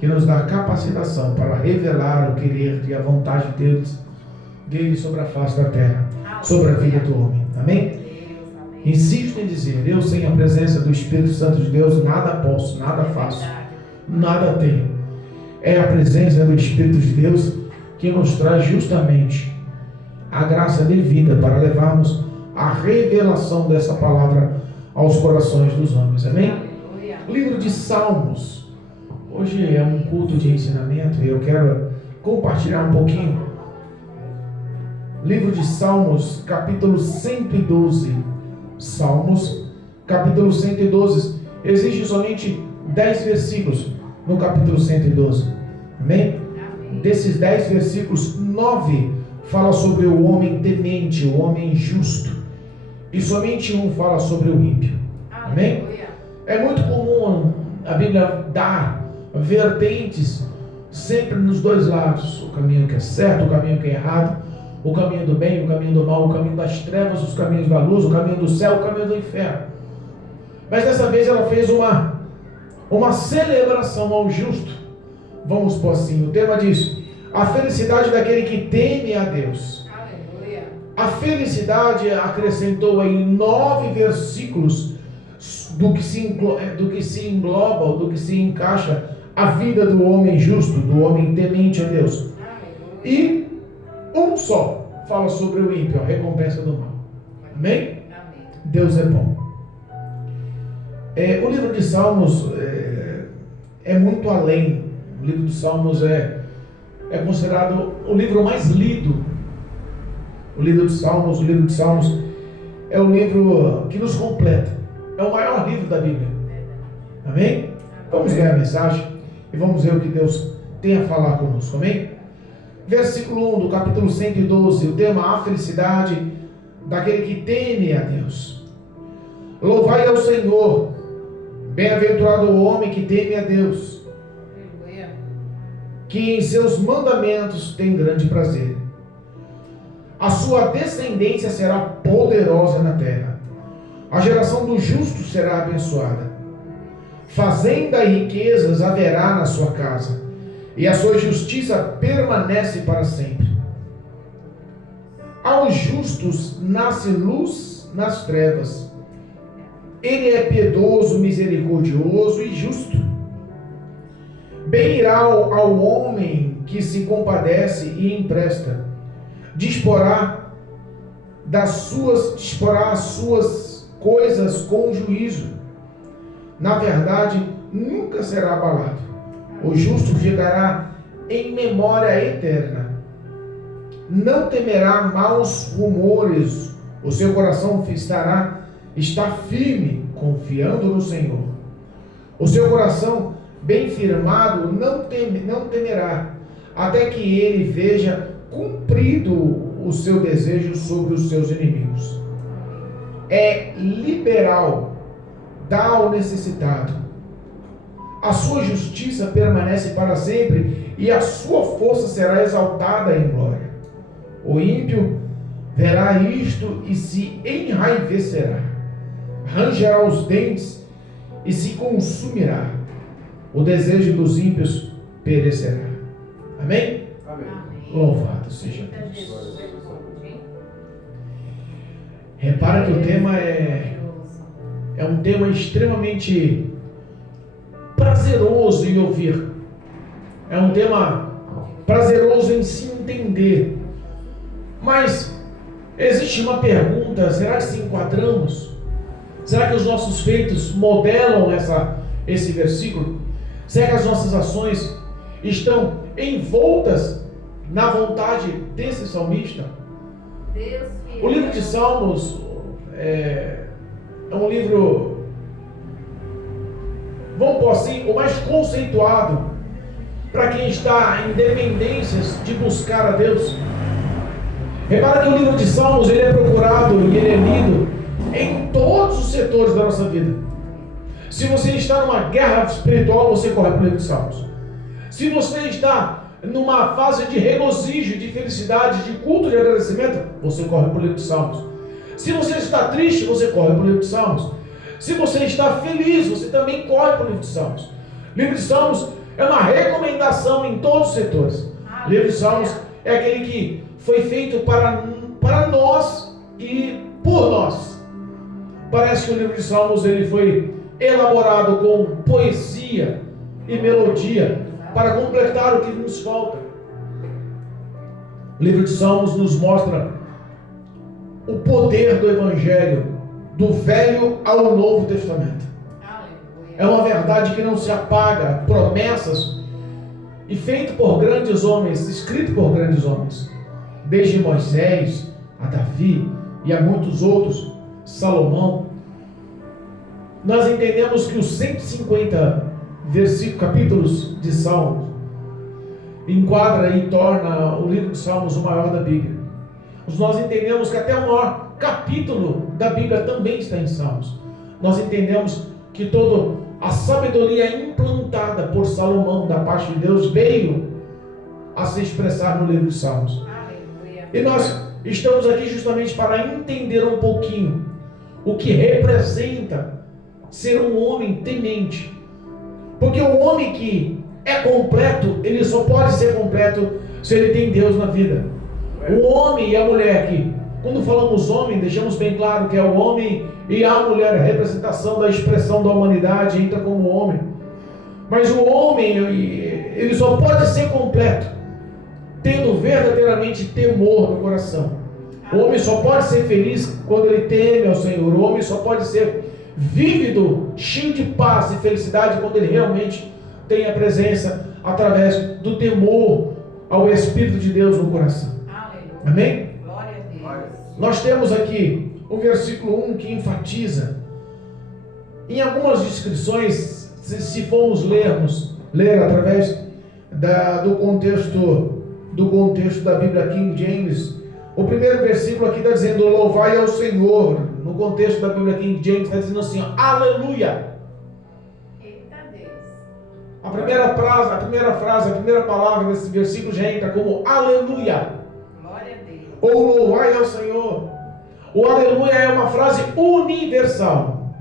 que nos dá capacitação para revelar o querer e a vontade de Deus, dele sobre a face da terra, sobre a vida do homem. Amém? Insisto em dizer, eu sem a presença do Espírito Santo de Deus nada posso, nada faço, nada tenho. É a presença do Espírito de Deus que nos traz justamente a graça devida para levarmos a revelação dessa palavra aos corações dos homens. Amém? Livro de Salmos. Hoje é um culto de ensinamento e eu quero compartilhar um pouquinho. Livro de Salmos, capítulo 112. Salmos, capítulo 112. Existe somente 10 versículos no capítulo 112. Amém? Desses 10 versículos, 9 fala sobre o homem temente, o homem justo. E somente um fala sobre o ímpio. Amém? É muito comum a Bíblia dar vertentes sempre nos dois lados. O caminho que é certo, o caminho que é errado. O caminho do bem, o caminho do mal, o caminho das trevas, os caminhos da luz, o caminho do céu, o caminho do inferno. Mas dessa vez ela fez uma celebração ao justo. Vamos por assim, o tema diz: a felicidade daquele que teme a Deus. Aleluia. A felicidade acrescentou aí 9 versículos do que se engloba, ou do que se encaixa a vida do homem justo, do homem temente a Deus. Aleluia. E um só fala sobre o ímpio, a recompensa do mal. Amém? Amém. Deus é bom. O livro de Salmos é muito além. O livro de Salmos é considerado o livro mais lido. O livro de Salmos é o livro que nos completa. É o maior livro da Bíblia. Amém? Vamos ler a mensagem e vamos ver o que Deus tem a falar conosco. Amém? Versículo 1 do capítulo 112, o tema: a felicidade daquele que teme a Deus. Louvai ao Senhor, bem-aventurado o homem que teme a Deus, que em seus mandamentos tem grande prazer. A sua descendência será poderosa na terra, a geração do justo será abençoada. Fazenda e riquezas haverá na sua casa, e a sua justiça permanece para sempre. Aos justos nasce luz nas trevas. Ele é piedoso, misericordioso e justo. Bem irá ao homem que se compadece e empresta. Disporá as suas coisas com juízo. Na verdade, nunca será abalado. O justo ficará em memória eterna. Não temerá maus rumores. O seu coração está firme, confiando no Senhor. O seu coração bem firmado não temerá, até que ele veja cumprido o seu desejo sobre os seus inimigos. É liberal, dá ao necessitado. A sua justiça permanece para sempre, e a sua força será exaltada em glória. O ímpio verá isto e se enraivecerá, rangerá os dentes e se consumirá. O desejo dos ímpios perecerá. Amém? Amém. Louvado seja Deus. Repara que o tema é um tema extremamente prazeroso em ouvir. É um tema prazeroso em se entender. Mas existe uma pergunta: será que se enquadramos? Será que os nossos feitos modelam esse versículo? Será que as nossas ações estão envoltas na vontade desse salmista? O livro de Salmos é um livro, vamos pôr assim, o mais conceituado para quem está em dependências de buscar a Deus. Repara que o livro de Salmos ele é procurado e ele é lido em todos os setores da nossa vida. Se você está numa guerra espiritual, você corre para o livro de Salmos. Se você está numa fase de regozijo, de felicidade, de culto, de agradecimento, você corre para o livro de Salmos. Se você está triste, você corre para o livro de Salmos. Se você está feliz, você também corre para o livro de Salmos. O livro de Salmos é uma recomendação aplicação em todos os setores. O livro de Salmos é aquele que foi feito para nós e por nós. Parece que o livro de Salmos ele foi elaborado com poesia e melodia para completar o que nos falta. O livro de Salmos nos mostra o poder do Evangelho, do Velho ao Novo Testamento. É uma verdade que não se apaga, promessas, e feito por grandes homens, escrito por grandes homens, desde Moisés a Davi e a muitos outros, Salomão. Nós entendemos que os 150 capítulos de Salmos enquadra e torna o livro de Salmos o maior da Bíblia. Nós entendemos que até o maior capítulo da Bíblia também está em Salmos. Nós entendemos que toda a sabedoria implantada por Salomão da parte de Deus veio a se expressar no livro de Salmos. Aleluia. E nós estamos aqui justamente para entender um pouquinho o que representa ser um homem temente. Porque o homem que é completo, ele só pode ser completo se ele tem Deus na vida. O homem e a mulher aqui, quando falamos homem, deixamos bem claro que é o homem e a mulher, a representação da expressão da humanidade, entra como homem. Mas o homem, ele só pode ser completo tendo verdadeiramente temor no coração. O homem só pode ser feliz quando ele teme ao Senhor. O homem só pode ser vívido, cheio de paz e felicidade quando ele realmente tem a presença através do temor ao Espírito de Deus no coração. Aleluia. Amém? Glória a Deus. Nós temos aqui o versículo 1 que enfatiza, em algumas descrições, se formos ler através do contexto da Bíblia King James, o primeiro versículo aqui está dizendo louvai ao Senhor. No contexto da Bíblia King James está dizendo assim, ó, aleluia. Eita Deus. A primeira palavra desse versículo já entra como aleluia. Glória a Deus. Ou louvai ao Senhor. O aleluia é uma frase universal.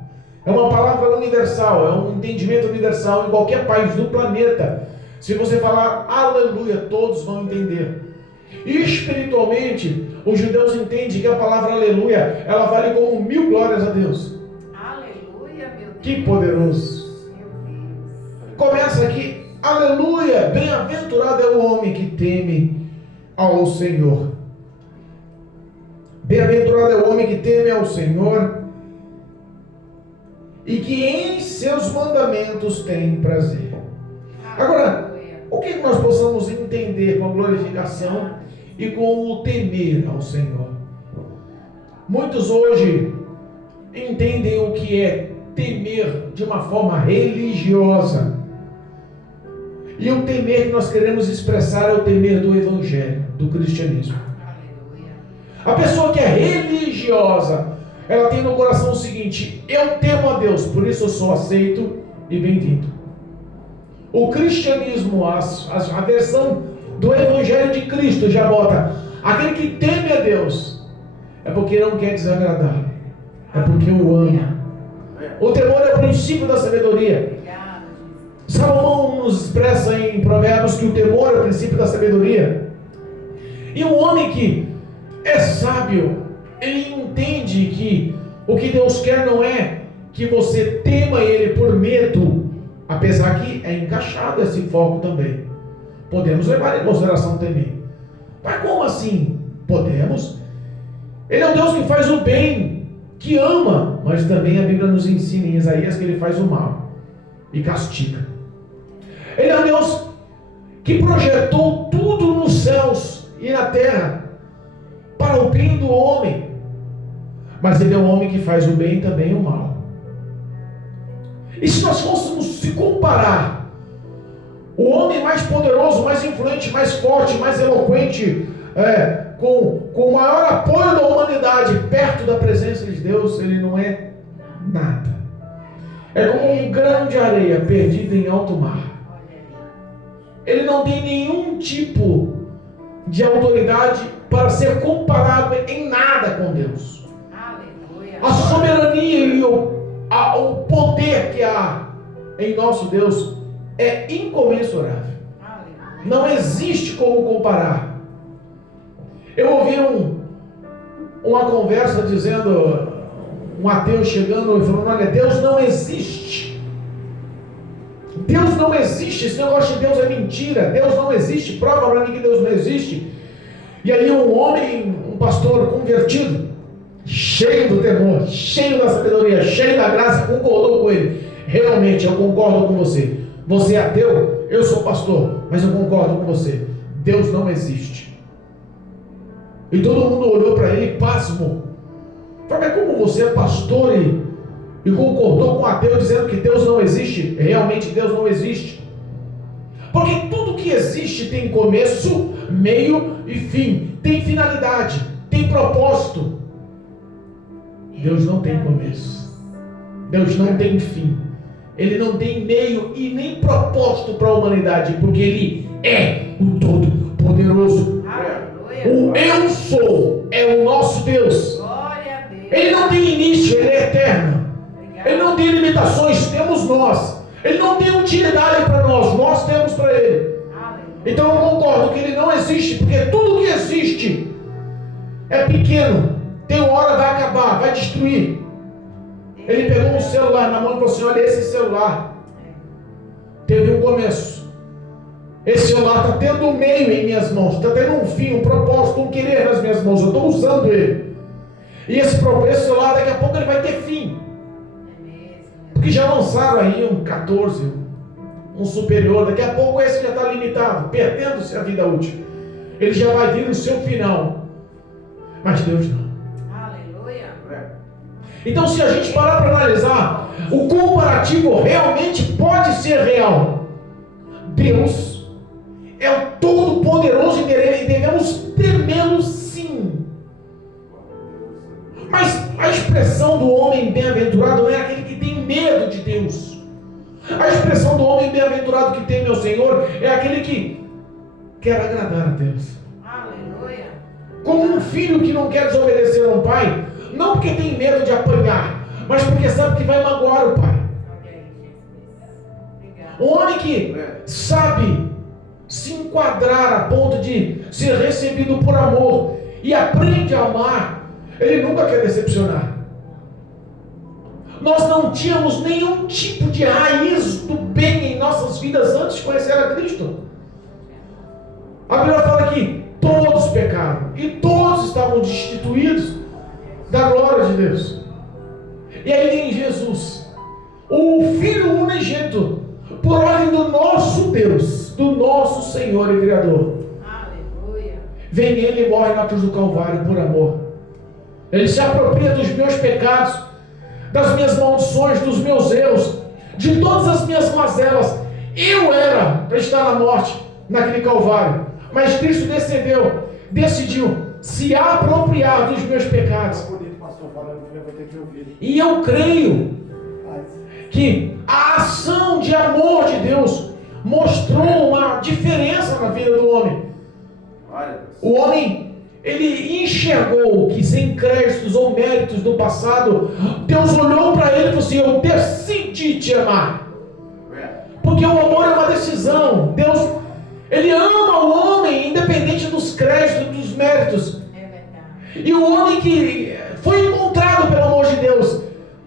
É uma palavra universal, é um entendimento universal em qualquer país do planeta. Se você falar aleluia, todos vão entender. E espiritualmente, os judeus entendem que a palavra aleluia, ela vale como 1000 glórias a Deus. Aleluia, meu Deus. Que poderoso. Meu Deus. Começa aqui, aleluia, bem-aventurado é o homem que teme ao Senhor. Bem-aventurado é o homem que teme ao Senhor e que em seus mandamentos tem prazer. Agora, o que nós possamos entender com a glorificação e com o temer ao Senhor? Muitos hoje entendem o que é temer de uma forma religiosa. E o temer que nós queremos expressar é o temer do Evangelho, do cristianismo. A pessoa que é religiosa, ela tem no coração o seguinte: eu temo a Deus, por isso eu sou aceito e bem-vindo. O cristianismo, a versão do Evangelho de Cristo já bota aquele que teme a Deus é porque não quer desagradar, é porque o ama. O temor é o princípio da sabedoria. Salomão nos expressa em Provérbios que o temor é o princípio da sabedoria. E um homem que é sábio, ele entende que o que Deus quer não é que você tema Ele por medo, apesar que é encaixado esse foco também. Podemos levar em consideração temer. Mas como assim? Podemos. Ele é o Deus que faz o bem, que ama, mas também a Bíblia nos ensina em Isaías que Ele faz o mal e castiga. Ele é um Deus que projetou tudo nos céus e na terra para o bem do homem, mas Ele é um homem que faz o bem e também o mal. E se nós fôssemos se comparar o homem mais poderoso, mais influente, mais forte, mais eloquente, com o maior apoio da humanidade perto da presença de Deus, ele não é nada. É como um grão de areia perdido em alto mar. Ele não tem nenhum tipo de autoridade para ser comparado em nada com Deus. Aleluia. A soberania e o poder que há em nosso Deus é incomensurável. Aleluia. Não existe como comparar. Eu ouvi uma conversa dizendo, um ateu chegando e falando: olha, Deus não existe. Deus não existe. Esse negócio de Deus é mentira. Deus não existe. Prova para mim que Deus não existe. E aí um homem, um pastor convertido, cheio do temor, cheio da sabedoria, cheio da graça, concordou com ele. Realmente, eu concordo com você. Você é ateu, eu sou pastor, mas eu concordo com você. Deus não existe. E todo mundo olhou para ele pasmo. Falei: mas como você é pastor e concordou com o ateu dizendo que Deus não existe? Realmente Deus não existe. Porque tudo que existe tem começo, meio e fim. Tem finalidade, tem propósito. Deus não tem começo. Deus não tem fim. Ele não tem meio e nem propósito para a humanidade, porque Ele é o Todo-Poderoso. O Eu Sou é o nosso Deus. Ele não tem início, Ele é eterno. Ele não tem limitações, temos nós. Ele não tem utilidade para nós temos para Ele. Então eu concordo que Ele não existe, porque tudo que existe é pequeno. Tem uma hora, vai acabar, vai destruir. Ele pegou um celular na mão e falou assim: olha, esse celular teve um começo. Esse celular está tendo um meio em minhas mãos, está tendo um fim, um propósito, um querer nas minhas mãos. Eu estou usando ele. E esse celular, daqui a pouco, ele vai ter fim. Porque já lançaram aí um 14, um superior. Daqui a pouco esse já está limitado, perdendo-se a vida útil. Ele já vai vir no seu final. Mas Deus não. Então, se a gente parar para analisar, o comparativo realmente pode ser real. Deus é o Todo-Poderoso e devemos temê-lo, sim. Mas a expressão do homem bem-aventurado não é aquele que tem medo de Deus. A expressão do homem bem-aventurado que teme ao Senhor é aquele que quer agradar a Deus. Aleluia. Como um filho que não quer desobedecer ao pai, não porque tem medo de apanhar, mas porque sabe que vai magoar o pai. Um homem que sabe se enquadrar a ponto de ser recebido por amor e aprende a amar, ele nunca quer decepcionar. Nós não tínhamos nenhum tipo de raiz do bem em nossas vidas antes de conhecer a Cristo. A Bíblia fala que todos pecaram e todos estavam destituídos da glória de Deus. E aí vem Jesus, o Filho unigênito, por ordem do nosso Deus, do nosso Senhor e Criador. Aleluia. Vem Ele e morre na cruz do Calvário por amor. Ele se apropria dos meus pecados, das minhas maldições, dos meus erros, de todas as minhas mazelas. Eu era para estar na morte, naquele Calvário, mas Cristo decidiu se apropriar dos meus pecados. E eu creio que a ação de amor de Deus mostrou uma diferença na vida do homem. O homem, ele enxergou que sem créditos ou méritos do passado, Deus olhou para ele e falou assim: eu decidi te amar. Porque o amor é uma decisão. Deus, Ele ama o homem independente dos créditos, dos méritos. E o homem que foi encontrado pelo amor de Deus,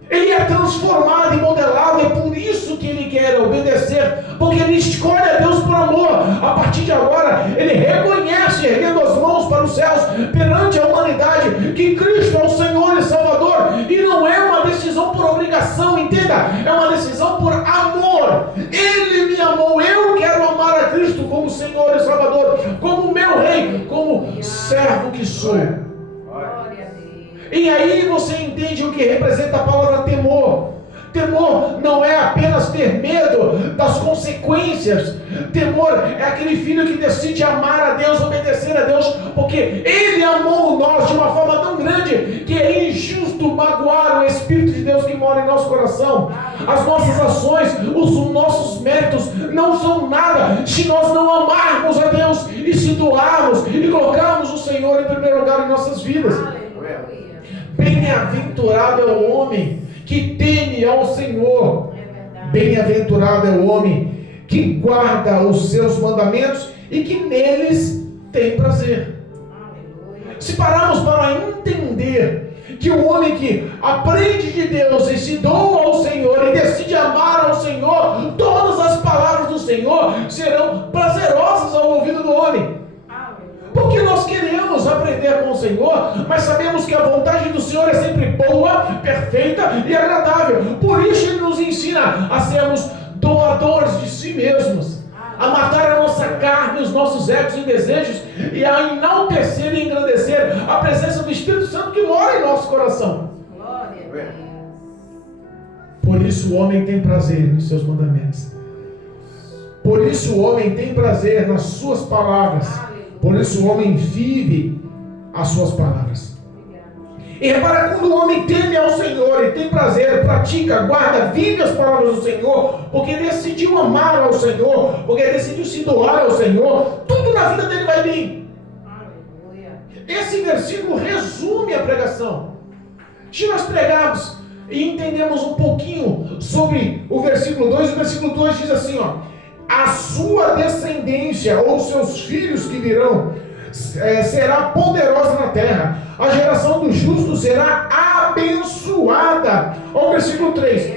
ele é transformado e modelado. É por isso que ele quer obedecer, porque ele escolhe a Deus por amor. A partir de agora, ele reconhece, erguendo as mãos para os céus, perante a humanidade, que Cristo é o Senhor e Salvador. E não é uma decisão por obrigação, entenda, é uma decisão por amor. Ele me amou, eu quero amar a Cristo como Senhor e Salvador, como meu Rei, como servo que sou. E aí você entende o que representa a palavra temor. Temor não é apenas ter medo das consequências. Temor é aquele filho que decide amar a Deus, obedecer a Deus, porque Ele amou nós de uma forma tão grande que é injusto magoar o Espírito de Deus que mora em nosso coração. As nossas ações, os nossos méritos não são nada se nós não amarmos a Deus e se doarmos e colocarmos o Senhor em primeiro lugar em nossas vidas. Bem-aventurado é o homem que teme ao Senhor. Bem-aventurado é o homem que guarda os seus mandamentos e que neles tem prazer. Se pararmos para entender que o homem que aprende de Deus e se doa ao Senhor e decide amar ao Senhor, todas as palavras do Senhor serão prazerosas ao ouvido do homem. Porque nós queremos aprender com o Senhor, mas sabemos que a vontade do Senhor é sempre boa, perfeita e agradável. Por isso Ele nos ensina a sermos doadores de si mesmos, a matar a nossa carne, os nossos egos e desejos, e a enaltecer e engrandecer a presença do Espírito Santo que mora em nosso coração. Glória a Deus. Por isso o homem tem prazer nos seus mandamentos. Por isso o homem tem prazer nas suas palavras. Por isso o homem vive as suas palavras. E repara, quando o homem teme ao Senhor e tem prazer, pratica, guarda, vive as palavras do Senhor, porque decidiu amar ao Senhor, porque decidiu se doar ao Senhor, tudo na vida dele vai bem. Esse versículo resume a pregação. Se nós pregarmos e entendemos um pouquinho sobre o versículo 2, o versículo 2 diz assim, ó: a sua descendência, ou seus filhos que virão, será poderosa na terra. A geração dos justos será abençoada. Olha o versículo 3: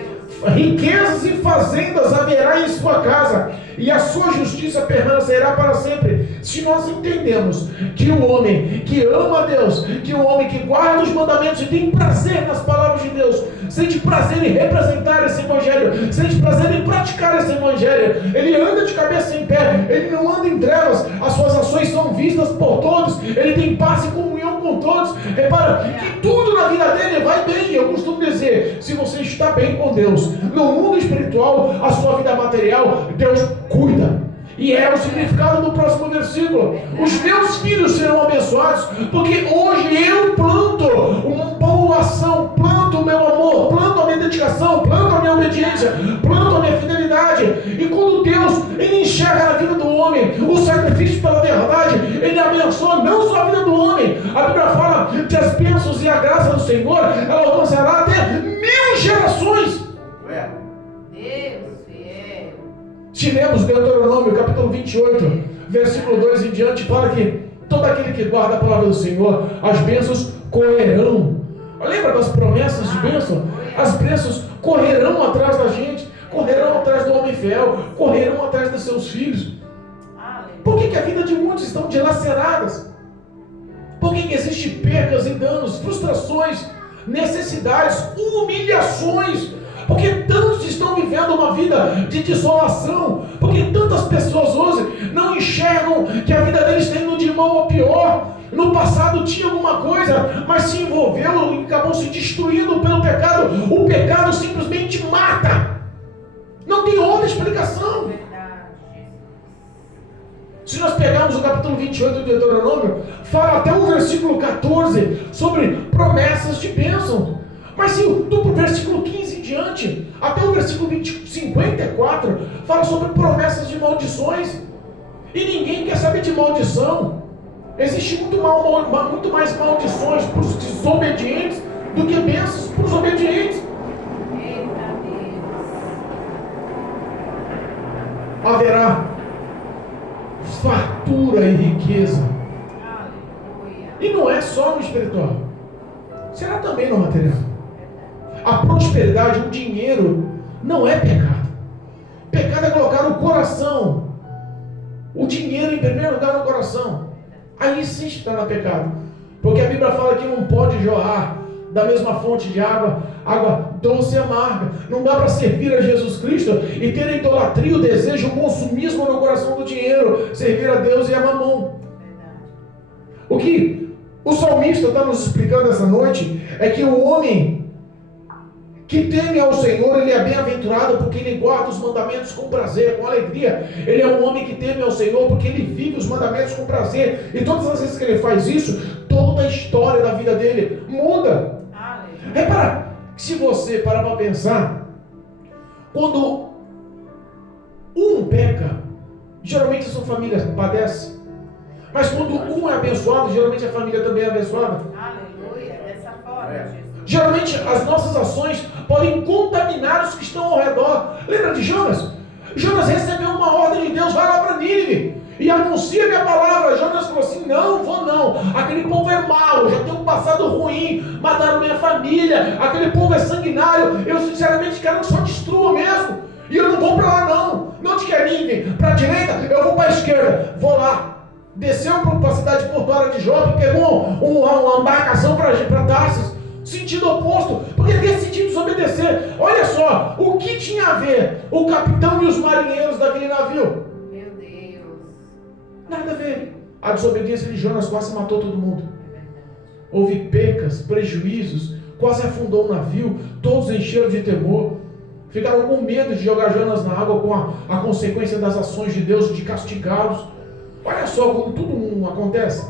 riquezas e fazendas haverá em sua casa, e a sua justiça permanecerá para sempre. Se nós entendemos que o homem que ama a Deus, que o homem que guarda os mandamentos e tem prazer nas palavras de Deus, sente prazer em representar esse evangelho, sente prazer em praticar esse evangelho, ele anda de cabeça em pé, ele não anda em trevas, as suas ações são vistas por todos, ele tem paz e comunhão com todos. Repara que tudo na vida dele vai bem. Eu costumo dizer, se você está bem com Deus, no mundo espiritual, a sua vida material, Deus cuida. E é o significado do próximo versículo: os meus filhos serão abençoados, porque hoje eu planto uma boa ação, planto o meu amor, planto a minha dedicação, planto a minha obediência, planto a minha fidelidade. E quando Deus, Ele enxerga na vida do homem o sacrifício pela verdade, Ele abençoa não só a vida do homem. A Bíblia fala que as bênçãos e a graça do Senhor, ela alcançará até 1000 gerações. Se lemos Deuteronômio capítulo 28, versículo 2 em diante, fala que todo aquele que guarda a palavra do Senhor, as bênçãos correrão. Lembra das promessas de bênção? As bênçãos correrão atrás da gente, correrão atrás do homem fiel, correrão atrás dos seus filhos. Por que a vida de muitos estão dilaceradas? Por que existem percas e danos, frustrações, necessidades, humilhações? Porque tantos estão vivendo uma vida de desolação, porque tantas pessoas hoje não enxergam que a vida deles está indo de mal a pior. No passado tinha alguma coisa, mas se envolveu e acabou se destruindo pelo pecado. O pecado simplesmente mata. Não tem outra explicação. Se nós pegarmos o capítulo 28 do Deuteronômio, fala até o versículo 14 sobre promessas de bênção. Mas se do versículo 15 em diante, até o versículo 54, fala sobre promessas de maldições. E ninguém quer saber de maldição. Existe muito mais maldições para os desobedientes do que bênçãos para os obedientes. Haverá fartura e riqueza. E não é só no espiritual, será também no material. A prosperidade, o dinheiro, não é pecado. Pecado é colocar o coração, o dinheiro em primeiro lugar no coração. Aí sim está no pecado. Porque a Bíblia fala que não pode jorrar da mesma fonte de água, água doce e amarga. Não dá para servir a Jesus Cristo e ter a idolatria, o desejo, o consumismo no coração do dinheiro, servir a Deus e a mamão. O que o salmista está nos explicando essa noite é que o homem que teme ao Senhor, ele é bem-aventurado porque ele guarda os mandamentos com prazer, com alegria. Ele é um homem que teme ao Senhor porque ele vive os mandamentos com prazer. E todas as vezes que ele faz isso, toda a história da vida dele muda. Repara, se você parar para pensar, quando um peca, geralmente a sua família padece. Mas quando um é abençoado, geralmente a família também é abençoada. Aleluia, dessa forma, Jesus. Geralmente as nossas ações podem contaminar os que estão ao redor. Lembra de Jonas? Jonas recebeu uma ordem de Deus, vai lá para Nínive e anuncia minha palavra. Jonas falou assim, não vou não, aquele povo é mau, já tem um passado ruim, mataram minha família, aquele povo é sanguinário, eu sinceramente quero que só destrua mesmo, e eu não vou para lá não. Não te quer Nínive, para a direita, eu vou para a esquerda, vou lá. Desceu para a cidade portuária de Jope, pegou uma embarcação para Tarsis, sentido oposto, porque ele decidiu desobedecer. Olha só, o que tinha a ver o capitão e os marinheiros daquele navio? Meu Deus. Nada a ver. A desobediência de Jonas quase matou todo mundo. Houve percas, prejuízos, quase afundou o navio, todos encheram de temor. Ficaram com medo de jogar Jonas na água com a consequência das ações de Deus, de castigá-los. Olha só como tudo acontece.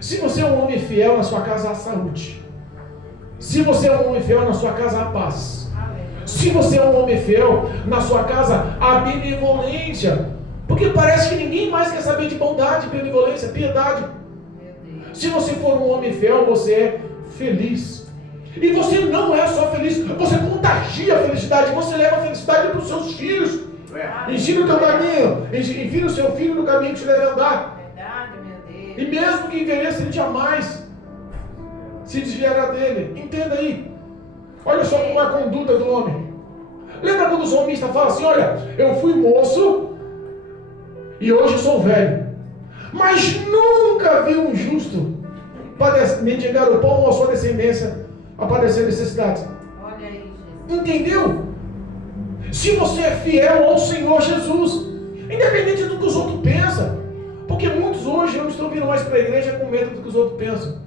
Se você é um homem fiel, na sua casa há saúde. Se você é um homem fiel, na sua casa há paz. Se você é um homem fiel, na sua casa há benevolência. Porque parece que ninguém mais quer saber de bondade, benevolência, piedade. Se você for um homem fiel, você é feliz. E você não é só feliz, você contagia a felicidade, você leva a felicidade para os seus filhos. Ensina o teu caminho, ensina o seu filho no caminho que te deve andar. Verdade, meu Deus. E mesmo que envelheça, ele jamais se desviará dele. Entenda aí. Olha só como é a conduta do homem. Lembra quando o salmista fala assim, olha, eu fui moço e hoje sou velho, mas nunca vi um justo mendigar o pão ou a sua descendência a padecer necessidades. Olha aí, Jesus. Entendeu? Se você é fiel ao Senhor Jesus, independente do que os outros pensam, porque muitos hoje não estão vindo mais para a igreja com medo do que os outros pensam,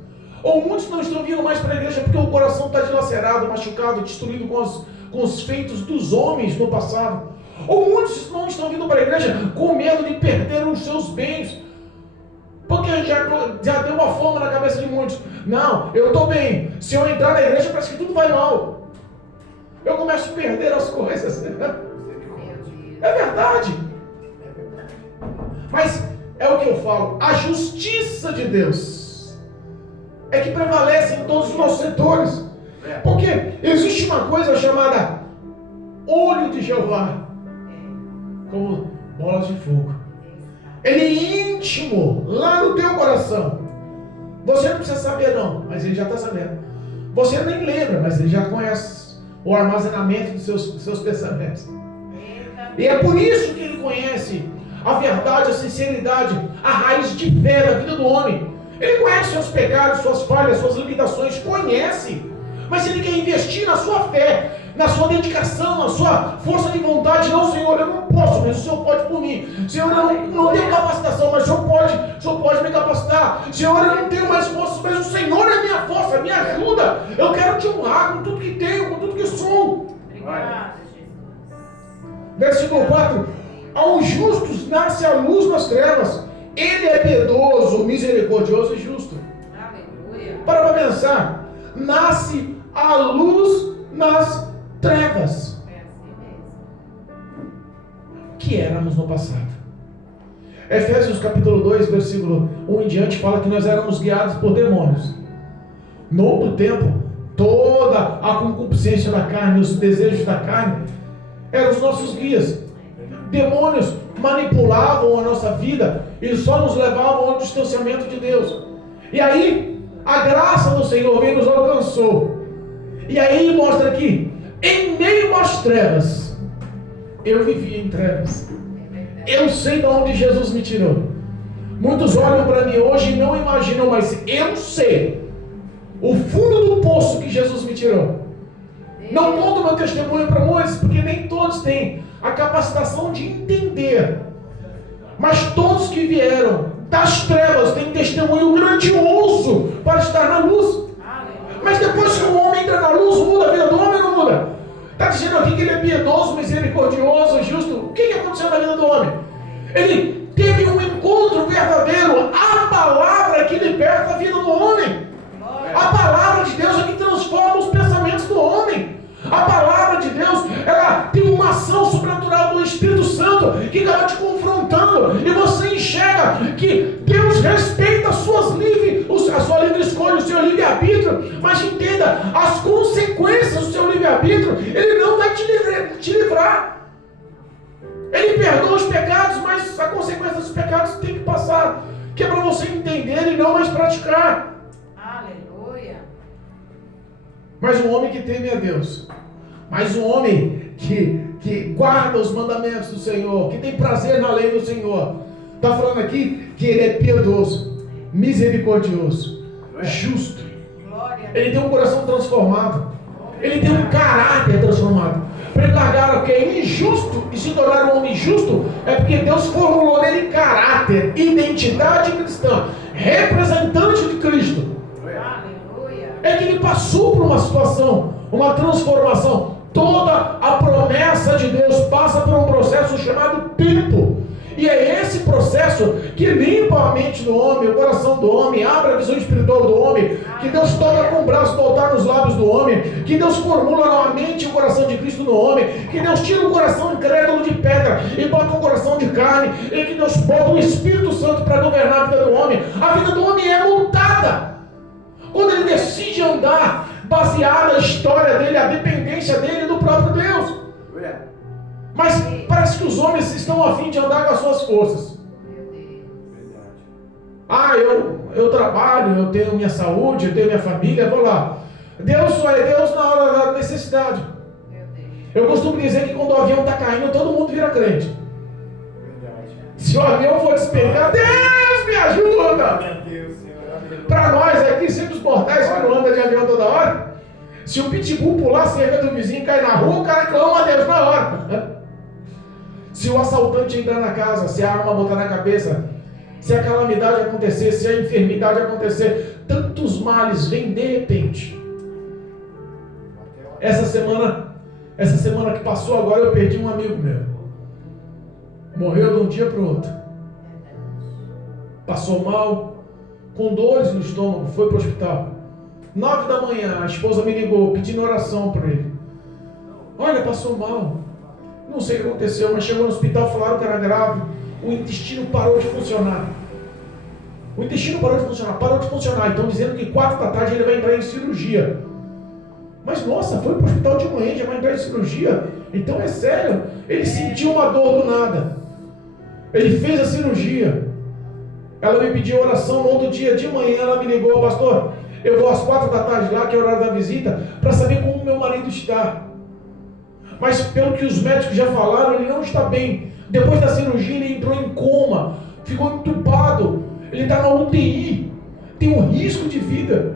ou muitos não estão vindo mais para a igreja porque o coração está dilacerado, machucado, destruído com os feitos dos homens no passado, ou muitos não estão vindo para a igreja com medo de perder os seus bens, porque já deu uma fama na cabeça de muitos. Não, eu estou bem, se eu entrar na igreja parece que tudo vai mal, eu começo a perder as coisas. É verdade. Mas é o que eu falo, a justiça de Deus é que prevalece em todos os nossos setores. Porque existe uma coisa chamada olho de Jeová, como bolas de fogo. Ele é íntimo lá no teu coração. Você não precisa saber não, mas ele já está sabendo. Você nem lembra, mas ele já conhece o armazenamento dos seus pensamentos. E é por isso que ele conhece a verdade, a sinceridade, a raiz de fé da vida do homem. Ele conhece seus pecados, suas falhas, suas limitações, conhece. Mas ele quer investir na sua fé, na sua dedicação, na sua força de vontade. Não, Senhor, eu não posso, mas o Senhor pode por mim. Senhor, eu não tenho capacitação, mas o Senhor pode me capacitar. Senhor, eu não tenho mais força, mas o Senhor é minha força, me ajuda. Eu quero te honrar com tudo que tenho, com tudo que sou. Obrigada, Jesus. Versículo 4. Aos justos nasce a luz nas trevas. Ele é piedoso, misericordioso e justo. Aleluia. Para pensar, nasce a luz nas trevas. É assim mesmo. Que éramos no passado. Efésios capítulo 2, versículo 1 em diante, fala que nós éramos guiados por demônios. No outro tempo, toda a concupiscência da carne, os desejos da carne, eram os nossos guias. Demônios manipulavam a nossa vida e só nos levavam ao distanciamento de Deus. E aí, a graça do Senhor veio e nos alcançou. E aí mostra aqui, em meio às trevas, eu vivia em trevas. Eu sei de onde Jesus me tirou. Muitos olham para mim hoje e não imaginam, mas eu sei o fundo do poço que Jesus me tirou. Não conto meu testemunho para muitos, porque nem todos têm a capacitação de entender. Mas todos que vieram das trevas têm testemunho grandioso para estar na luz. Mas depois que o homem entra na luz, muda a vida do homem ou não muda? Está dizendo aqui que ele é piedoso, misericordioso, justo. O que aconteceu na vida do homem? Ele teve um encontro verdadeiro. A palavra é que liberta a vida do homem. A palavra de Deus é que transforma os pensamentos do homem. A palavra de Deus, ela tem uma ação sobrenatural do Espírito Santo que acaba te confrontando e você enxerga que Deus respeita a sua livre escolha, o seu livre-arbítrio, mas entenda, as consequências do seu livre-arbítrio, Ele não vai te livrar. Ele perdoa os pecados, mas a consequência dos pecados tem que passar. Que é para você entender e não mais praticar. Aleluia. Mas um homem que teme a Deus, mas um homem que guarda os mandamentos do Senhor, que tem prazer na lei do Senhor, está falando aqui que ele é piedoso, misericordioso, justo. Glória. Ele tem um coração transformado, ele tem um caráter transformado. Para ele largar o que é injusto e se tornar um homem justo, é porque Deus formulou nele caráter, identidade cristã, representante de Cristo. Aleluia. É que ele passou por uma situação, uma transformação. Toda a promessa de Deus passa por um processo chamado tempo. E é esse processo que limpa a mente do homem, o coração do homem, abre a visão espiritual do homem, que Deus toca com o braço do altar nos lábios do homem, que Deus formula na mente o coração de Cristo no homem, que Deus tira o coração incrédulo de pedra e bota um coração de carne, e que Deus bota o Espírito Santo para governar a vida do homem. A vida do homem é montada quando ele decide andar baseada a história dele, a dependência dele do próprio Deus. Mas parece que os homens estão a fim de andar com as suas forças. Ah, eu trabalho, eu tenho minha saúde, eu tenho minha família, vou lá. Deus só é Deus na hora da necessidade. Eu costumo dizer que quando o avião está caindo, todo mundo vira crente. Se o avião for despencar, Deus me ajuda! Para nós aqui, simples mortais que não anda de avião toda hora, se o pitbull pular a cerca do vizinho e cair na rua, o cara clama a Deus na hora. Se o assaltante entrar na casa, se a arma botar na cabeça, se a calamidade acontecer, se a enfermidade acontecer, tantos males vêm de repente. Essa semana que passou agora, eu perdi um amigo meu. Morreu de um dia para o outro. Passou mal, com dores no estômago, foi para o hospital. 9 da manhã, a esposa me ligou, pedindo oração para ele. Olha, passou mal. Não sei o que aconteceu, mas chegou no hospital, falaram que era grave. O intestino parou de funcionar. Parou de funcionar. Então dizendo que 4 da tarde ele vai entrar em cirurgia. Mas nossa, foi para o hospital de manhã, já vai entrar em cirurgia? Então é sério. Ele sentiu uma dor do nada. Ele fez a cirurgia. Ela me pediu oração no outro dia, de manhã ela me ligou, pastor, eu vou às 4 da tarde lá, que é o horário da visita, para saber como meu marido está. Mas pelo que os médicos já falaram, ele não está bem. Depois da cirurgia ele entrou em coma, ficou entubado, ele está na UTI, tem um risco de vida.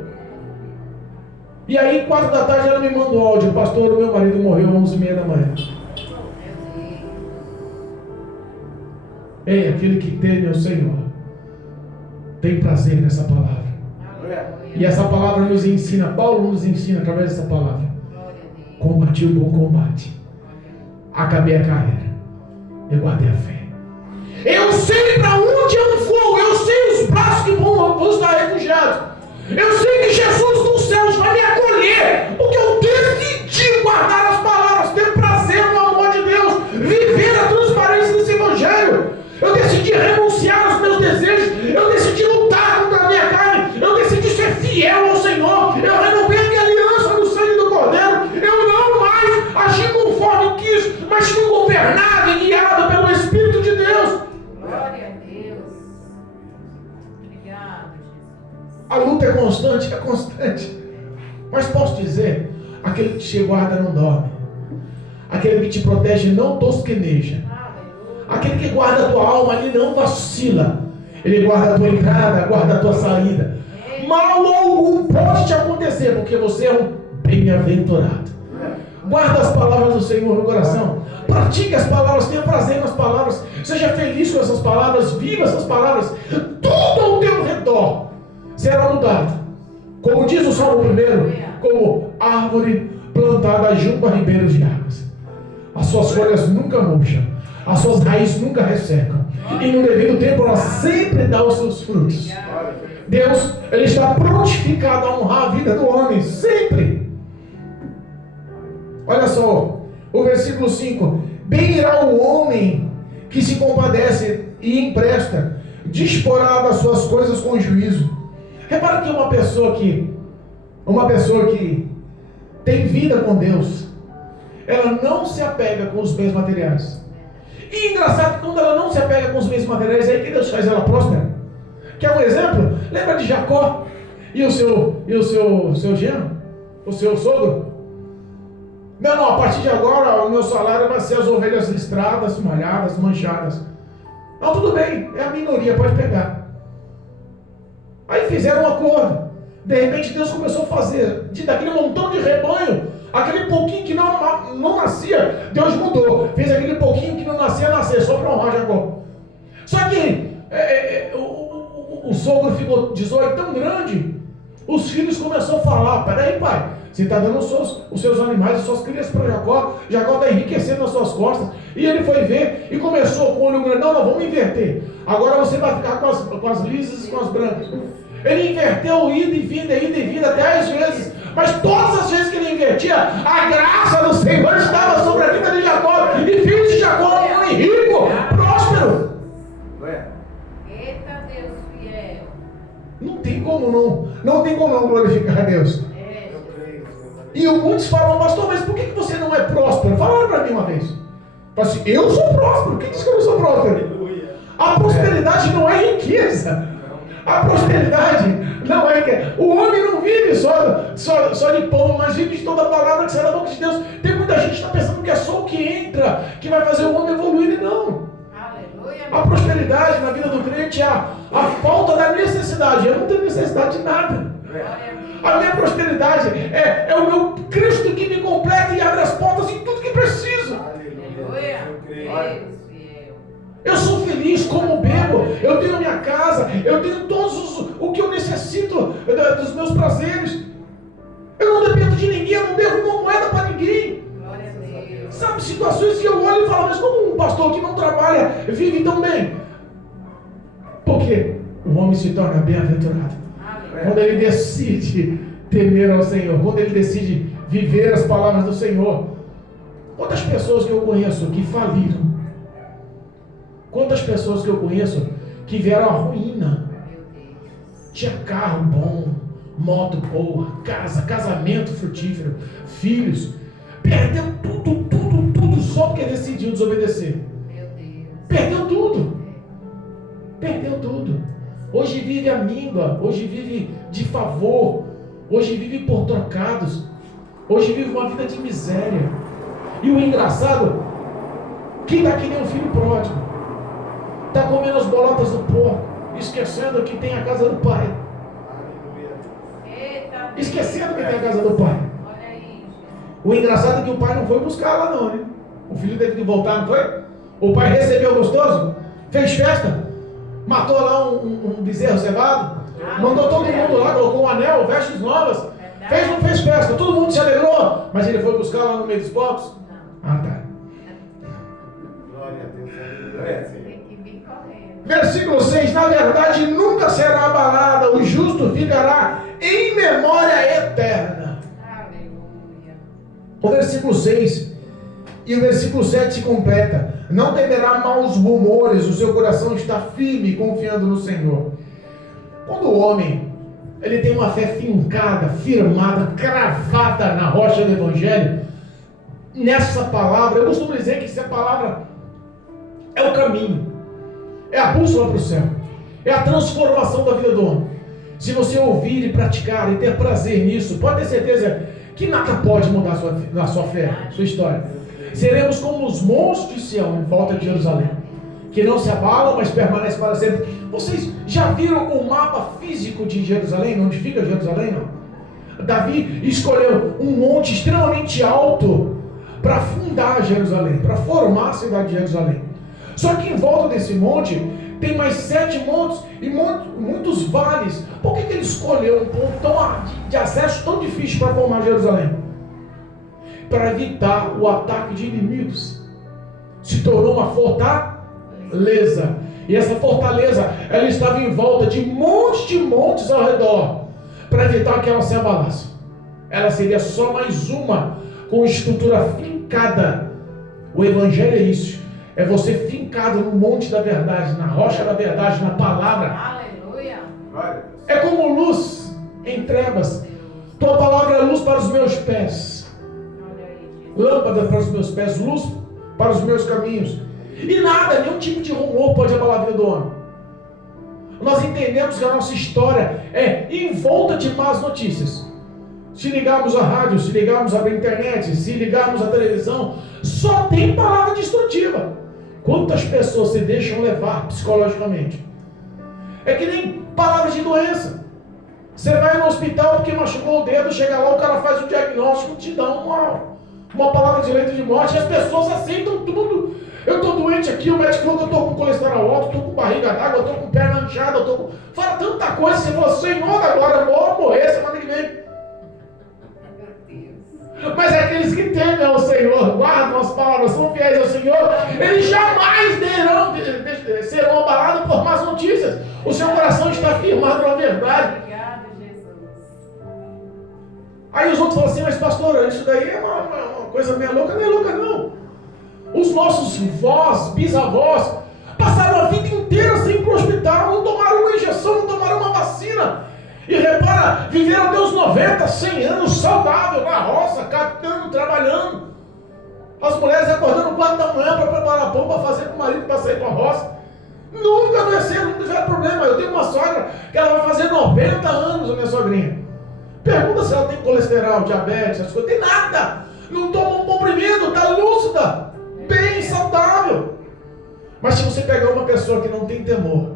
E aí 4 da tarde ela me manda um áudio, pastor, o meu marido morreu às 11h30 da manhã. Ei, aquele que teme ao Senhor tem prazer nessa palavra. E essa palavra nos ensina, Paulo nos ensina através dessa palavra. Combati o bom combate, acabei a carreira, eu guardei a fé. Eu sei para onde eu vou, eu sei os braços que vão estar refugiados. Eu sei que Jesus nos céus vai me acolher, porque eu decidi guardar as palavras, ter prazer no amor de Deus, viver a transparência desse evangelho. Eu decidi renunciar aos meus desejos, eu decidi lutar contra a minha carne, eu decidi ser fiel ao Senhor, eu renovei a minha aliança no sangue do Cordeiro, eu não mais agi conforme quis, mas fui governado e guiado pelo Espírito de Deus. Glória a Deus. Obrigado, Jesus. A luta é constante. Mas posso dizer, aquele que te guarda não dorme, aquele que te protege não tosqueneja, aquele que guarda a tua alma, ele não vacila. Ele guarda a tua entrada, guarda a tua saída. Mal algum pode te acontecer, porque você é um bem-aventurado. Guarda as palavras do Senhor no coração. Pratique as palavras, tenha prazer nas palavras. Seja feliz com essas palavras, viva essas palavras. Tudo ao teu redor será mudado. Como diz o Salmo 1, como árvore plantada junto a ribeiros de águas. As suas folhas nunca murcham, as suas raízes nunca ressecam, e no devido tempo ela sempre dá os seus frutos. Deus, Ele está prontificado a honrar a vida do homem, sempre. Olha só, o versículo 5: bem irá o homem que se compadece e empresta, disporá das suas coisas com juízo. Repara que uma pessoa que tem vida com Deus, ela não se apega com os bens materiais. E engraçado que quando ela não se apega com os bens materiais, aí que Deus faz ela próspera. Quer um exemplo? Lembra de Jacó e o seu genro? O seu sogro? Não, a partir de agora o meu salário vai ser as ovelhas listradas, malhadas, manchadas. Não, tudo bem, é a minoria, pode pegar. Aí fizeram um acordo. De repente Deus começou a fazer daquele montão de rebanho, aquele pouquinho que não nascia, Deus mudou. Fez aquele pouquinho que não nascia, nascer, só para honrar Jacó. Só que o sogro ficou 18 tão grande, os filhos começaram a falar: peraí, pai, você está dando os seus animais, as suas crias para Jacó está enriquecendo nas suas costas. E ele foi ver e começou com o olho grande: não, vamos inverter. Agora você vai ficar com as lisas e com as brancas. Ele inverteu ida e vinda 10 vezes. Mas todas as vezes que ele invertia, a graça do Senhor estava sobre a vida de Jacó. E filho de Jacó, um homem rico, próspero. Eita Deus fiel. Não tem como não glorificar a Deus. E muitos falam: pastor, mas por que você não é próspero? Falaram para mim uma vez. Assim, eu sou próspero. Quem disse que eu não sou próspero? A prosperidade não é riqueza. A prosperidade não é riqueza. O homem não vive só de pão, mas vive de toda a palavra que sai da boca de Deus. Tem muita gente que está pensando que é só o que entra que vai fazer o homem evoluir, e não. Aleluia. A prosperidade na vida do crente é a falta da necessidade. Eu não tenho necessidade de nada. A minha prosperidade é o meu Cristo que me completa e abre as portas em tudo que preciso. Aleluia. Deus fiel. Eu sou feliz como bebo, eu tenho minha casa, eu tenho o que eu necessito dos meus prazeres. Eu não dependo de ninguém, eu não devo uma moeda para ninguém. Glória a Deus. Sabe, situações que eu olho e falo: mas como um pastor que não trabalha vive tão bem? Porque o homem se torna bem-aventurado quando ele decide temer ao Senhor, quando ele decide viver as palavras do Senhor. Quantas pessoas que eu conheço que faliram? Quantas pessoas que eu conheço que vieram à ruína? Tinha carro bom, moto boa, casa, casamento frutífero, filhos. Perdeu tudo só porque decidiu desobedecer. Meu Deus. Perdeu tudo. Perdeu tudo. Hoje vive a míngua, hoje vive de favor, hoje vive por trocados, hoje vive uma vida de miséria. E o engraçado, que está que nem um filho pródigo, está comendo as bolotas do porco, esquecendo que tem a casa do pai. Eita. Esquecendo que tem a casa do pai. Olha aí. O engraçado é que o pai não foi buscar lá não, né? O filho teve que voltar, não foi? O pai recebeu gostoso, fez festa, matou lá um bezerro cevado, mandou todo mundo lá, colocou um anel, vestes novas, fez ou não fez festa, todo mundo se alegrou, mas ele foi buscar lá no meio dos porcos? Ah, tá. Glória a Deus. Tem que vir correndo. Versículo 6: na verdade nunca será abalada, o justo ficará em memória eterna. Aleluia. O versículo 6 e o versículo 7 se completa: não temerá maus rumores, o seu coração está firme, confiando no Senhor. Quando o homem ele tem uma fé fincada, firmada, cravada na rocha do Evangelho, nessa palavra, eu costumo dizer que essa palavra é o caminho, é a bússola para o céu, é a transformação da vida do homem. Se você ouvir e praticar e ter prazer nisso, pode ter certeza que nada pode mudar a sua fé, a sua história. Seremos como os montes de Sião em volta de Jerusalém, que não se abalam, mas permanecem para sempre. Vocês já viram o mapa físico de Jerusalém, onde fica Jerusalém? Não? Davi escolheu um monte extremamente alto para fundar Jerusalém, para formar a cidade de Jerusalém. Só que em volta desse monte tem mais 7 montes e muitos vales. Por que ele escolheu um ponto de acesso tão difícil para formar Jerusalém? Para evitar o ataque de inimigos. Se tornou uma fortaleza. E essa fortaleza, ela estava em volta de montes ao redor, para evitar que ela se abalasse. Ela seria só mais uma com estrutura fincada. O Evangelho é isso. É você fincado no monte da verdade, na rocha da verdade, na palavra. Aleluia. É como luz em trevas. Tua palavra é luz para os meus pés, Olha aí, Jesus. lâmpada para os meus pés, luz para os meus caminhos. E nada, nenhum tipo de rumor pode abalar a vida do homem. Nós entendemos que a nossa história é envolta de más notícias. Se ligarmos a rádio, se ligarmos a internet, se ligarmos a televisão, só tem palavra destrutiva. Quantas pessoas se deixam levar psicologicamente? É que nem palavras de doença. Você vai no hospital porque machucou o dedo, chega lá, o cara faz o diagnóstico, te dá uma palavra de leito de morte, e as pessoas aceitam tudo. Eu estou doente aqui, o médico falou que eu estou com colesterol alto, estou com barriga d'água, estou com perna inchada, fala tanta coisa, você fala, Senhor da glória, eu vou morrer semana que vem. Mas aqueles que temem ao Senhor, guardam as palavras, são fiéis ao Senhor, eles jamais serão abalados por más notícias. O seu coração está firmado na verdade. Obrigado, Jesus. Aí os outros falam assim, mas pastor, isso daí é uma coisa meio louca. Não é louca não. Os nossos bisavós, passaram a vida inteira sem ir para o hospital, não tomaram uma injeção, não tomaram uma vacina. E repara, viveram até os 90, 100 anos, saudável, na roça, captando, trabalhando. As mulheres acordando 4 da manhã para preparar pão para fazer com o marido para sair para a roça. Nunca adoeceram, nunca tiveram problema. Eu tenho uma sogra que ela vai fazer 90 anos, a minha sogrinha. Pergunta se ela tem colesterol, diabetes, essas coisas. Tem nada. Não toma um comprimido, está lúcida, bem saudável. Mas se você pegar uma pessoa que não tem temor,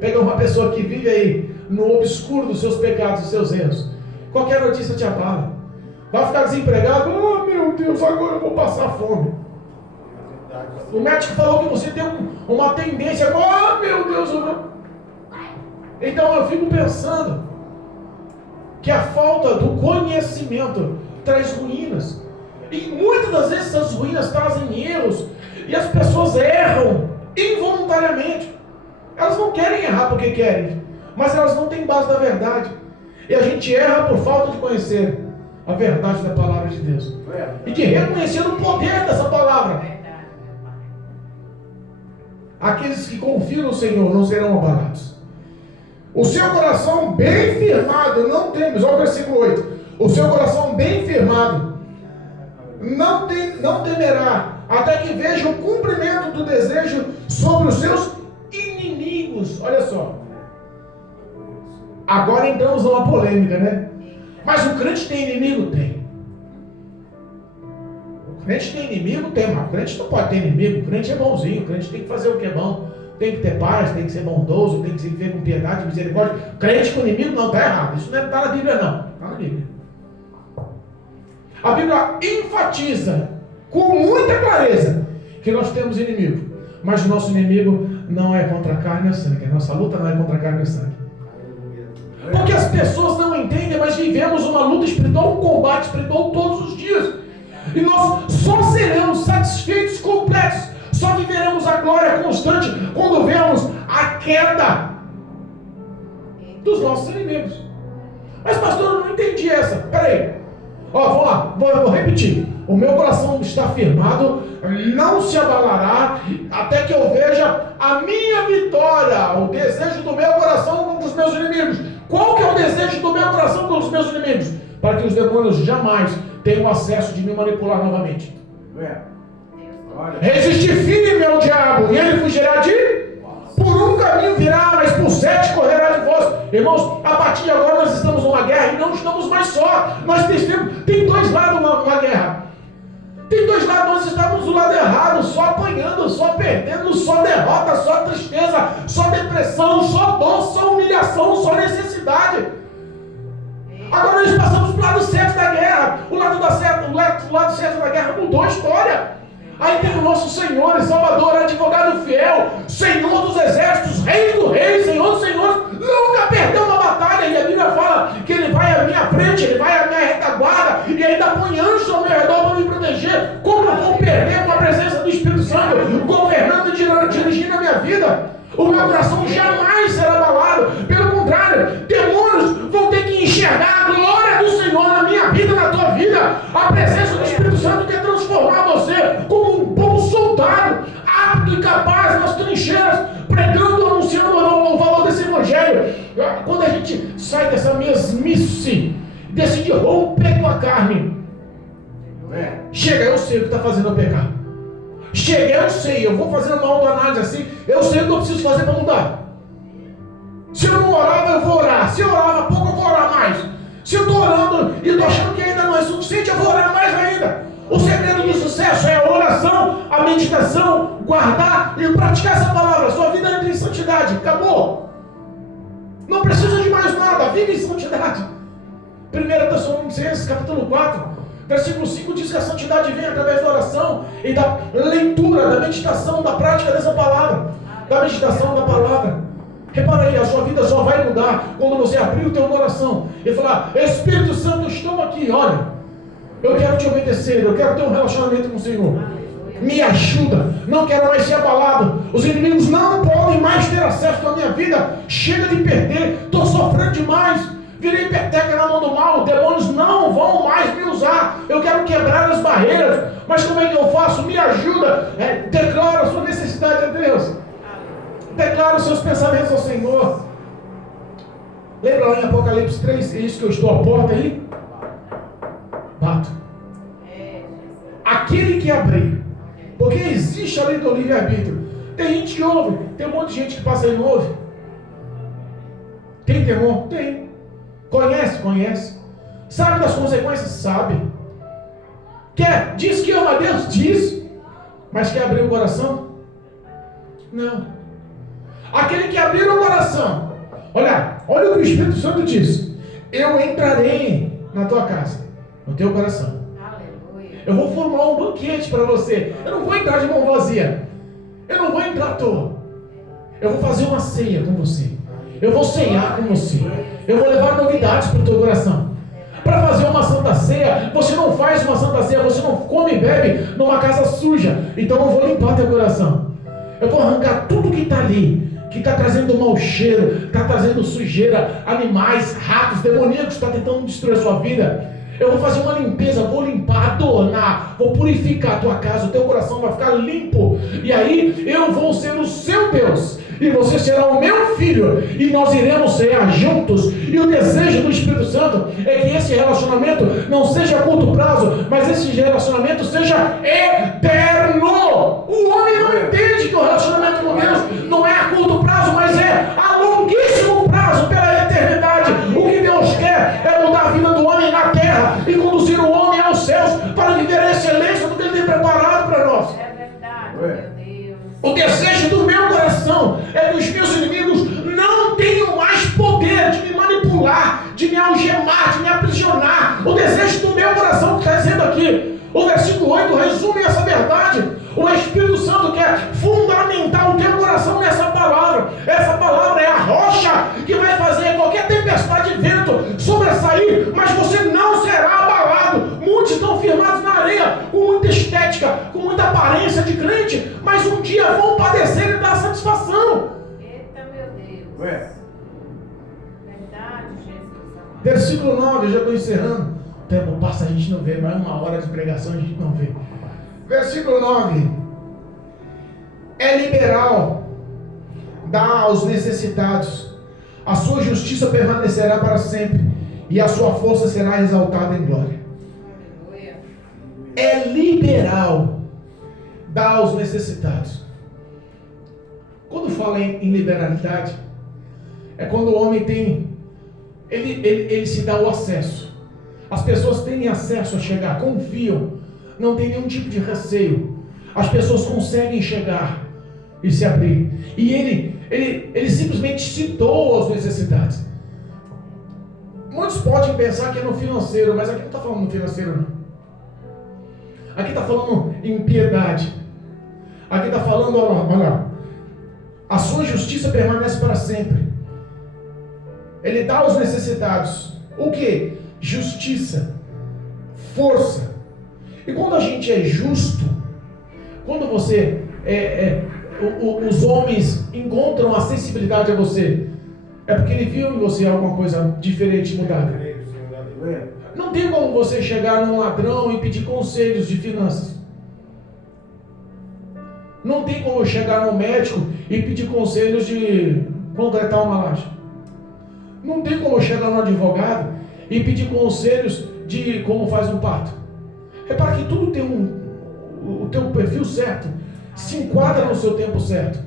pegar uma pessoa que vive aí no obscuro dos seus pecados e seus erros, qualquer notícia te abala. Vai ficar desempregado, oh meu Deus, agora eu vou passar fome. O médico falou que você tem uma tendência, oh meu Deus, Então eu fico pensando que a falta do conhecimento traz ruínas. E muitas das vezes essas ruínas trazem erros, e as pessoas erram involuntariamente. Elas não querem errar porque querem, mas elas não têm base da verdade. E a gente erra por falta de conhecer a verdade da palavra de Deus. E de reconhecer o poder dessa palavra. Aqueles que confiam no Senhor não serão abalados. O seu coração bem firmado, não temes. Olha o versículo 8. O seu coração bem firmado não temerá, até que veja o cumprimento do desejo sobre os seus inimigos. Olha só. Agora entramos numa polêmica, né? Mas o crente tem inimigo? Tem. O crente tem inimigo? Tem, mas o crente não pode ter inimigo. O crente é bonzinho, o crente tem que fazer o que é bom. Tem que ter paz, tem que ser bondoso, tem que se viver com piedade e misericórdia. Crente com inimigo não está errado. Isso não está na Bíblia, não. Está na Bíblia. A Bíblia enfatiza com muita clareza que nós temos inimigo. Mas o nosso inimigo não é contra a carne e sangue. A nossa luta não é contra a carne e sangue. Porque as pessoas não entendem, mas vivemos uma luta espiritual, um combate espiritual todos os dias. E nós só seremos satisfeitos, completos, só viveremos a glória constante quando vemos a queda dos nossos inimigos. Mas pastor, eu não entendi essa. Peraí. Vamos lá, vou repetir. O meu coração está firmado, não se abalará, até que eu veja a minha vitória, o desejo do meu coração contra os meus inimigos. Qual que é o desejo do meu coração contra os meus inimigos? Para que os demônios jamais tenham acesso de me manipular novamente. Resistir firme ao diabo, e ele fugirá de... Por um caminho virá, mas por 7 correrá de vós. Irmãos, a partir de agora nós estamos numa guerra e não estamos mais só. Nós tem 2 lados numa guerra. Tem 2 lados, nós estamos do lado errado, só apanhando, só perdendo, só derrota, só tristeza, só depressão, só dor, só humilhação, só necessidade. Agora nós passamos para o lado certo da guerra. O lado certo da guerra mudou a história. Aí tem o nosso Senhor e Salvador, advogado fiel, Senhor dos exércitos, Rei do Rei, Senhor dos senhores, nunca perdeu uma batalha. E a Bíblia fala que Ele vai à minha frente, Ele vai à minha retaguarda, e ainda põe anjos ao meu redor para me proteger. Como eu vou perder com a presença do Espírito Santo, governando e dirigindo a minha vida? O meu coração jamais será abalado. Pelo contrário, demônios vão ter que enxergar a glória do Senhor na minha vida, na tua vida. A presença do Espírito Santo quer transformar você como um bom soldado, apto e capaz nas trincheiras, pregando, anunciando o valor desse evangelho. Quando a gente sai dessa mesmice, decide romper com a carne, chega, eu sei o que está fazendo eu pecar. Chega, eu sei, eu vou fazer uma autoanálise assim, eu sei o que eu preciso fazer para mudar. Se eu não orava, eu vou orar. Se eu orava pouco, eu vou orar mais. Se eu estou orando e estou achando que ainda não é suficiente, eu vou orar mais ainda. O segredo do sucesso é a oração, a meditação, guardar e praticar essa palavra. Sua vida entra em santidade. Acabou. Não precisa de mais nada. Vive em santidade. 1 Tessalonicenses, capítulo 4, versículo 5 diz que a santidade vem através da oração e da leitura, da meditação, da prática dessa palavra. Da meditação da palavra. Repara aí, a sua vida só vai mudar quando você abrir o teu coração e falar: Espírito Santo, estou aqui, olha, eu quero te obedecer, eu quero ter um relacionamento com o Senhor. Me ajuda, não quero mais ser abalado. Os inimigos não podem mais ter acesso à minha vida. Chega de perder, estou sofrendo demais. Virei peteca na mão do mal, demônios não vão mais me usar. Eu quero quebrar as barreiras, mas como é que eu faço? Me ajuda, declara a sua necessidade a Deus. Declara os seus pensamentos ao Senhor. Lembra lá em Apocalipse 3, é isso que eu estou à porta aí? Bato. Aquele que abrir, porque existe a lei do livre-arbítrio. Tem gente que ouve, tem um monte de gente que passa aí e não ouve. Tem temor? Tem. Conhece? Conhece. Sabe das consequências? Sabe. Diz que ama a Deus? Diz. Mas quer abrir o coração? Não. Aquele que abrir o coração, olha o que o Espírito Santo diz: eu entrarei na tua casa, no teu coração. Aleluia. Eu vou formar um banquete para você. Eu não vou entrar de mão vazia. Eu não vou entrar à toa. Eu vou fazer uma ceia com você. Eu vou ceiar com você. Eu vou levar novidades para o teu coração. Para fazer uma santa ceia, você não faz uma santa ceia, você não come e bebe numa casa suja. Então eu vou limpar teu coração. Eu vou arrancar tudo que está ali, que está trazendo mau cheiro, está trazendo sujeira, animais, ratos, demoníacos, está tentando destruir a sua vida. Eu vou fazer uma limpeza, vou limpar, adornar, vou purificar a tua casa, o teu coração vai ficar limpo. E aí eu vou ser o seu Deus, e você será o meu filho, e nós iremos cear juntos. E o desejo do Espírito Santo é que esse relacionamento não seja a curto prazo, mas esse relacionamento seja eterno. O homem não entende que o relacionamento com Deus não é a curto prazo, mas é a longuíssimo prazo, pela eternidade. O que Deus quer é mudar a vida do homem na terra e conduzir o homem aos céus para viver a excelência do que Ele tem preparado para nós. É verdade, meu Deus. O desejo do meu coração é que os meus inimigos não tenham mais poder de me manipular, de me algemar, de me aprisionar. O desejo do meu coração que está dizendo aqui, o versículo 8 resume essa verdade. O Espírito Santo quer fundamentar o teu coração nessa palavra. Essa palavra é a rocha que vai fazer qualquer tempestade de vento sobressair, mas você não será abalado. Muitos estão firmados na areia, com muita estética, com muita aparência de crente, mas um dia vão padecer e dar satisfação. Eita, meu Deus. Ué. Verdade, Jesus amado. Versículo 9, eu já estou encerrando. O tempo passa, a gente não vê, mais uma hora de pregação a gente não vê. Versículo 9: é liberal, dá aos necessitados, a sua justiça permanecerá para sempre, e a sua força será exaltada em glória. Aleluia. É liberal, dá aos necessitados. Quando fala em liberalidade, é quando o homem tem, ele se dá o acesso. As pessoas têm acesso a chegar, confiam, não tem nenhum tipo de receio. As pessoas conseguem chegar e se abrir. E ele simplesmente se doa aos necessitados. Muitos podem pensar que é no financeiro, mas aqui não está falando no financeiro, não. Aqui está falando em piedade. Aqui está falando, olha, a sua justiça permanece para sempre. Ele dá aos necessitados o que? Justiça, força. E quando a gente é justo, quando você os homens encontram acessibilidade a você, é porque ele viu em você alguma coisa diferente, mudada. Não tem como você chegar num ladrão e pedir conselhos de finanças. Não tem como chegar no médico e pedir conselhos de concretar uma laje. Não tem como chegar no advogado e pedir conselhos de como faz um parto. Repara que tudo tem o teu perfil certo se enquadra no seu tempo certo.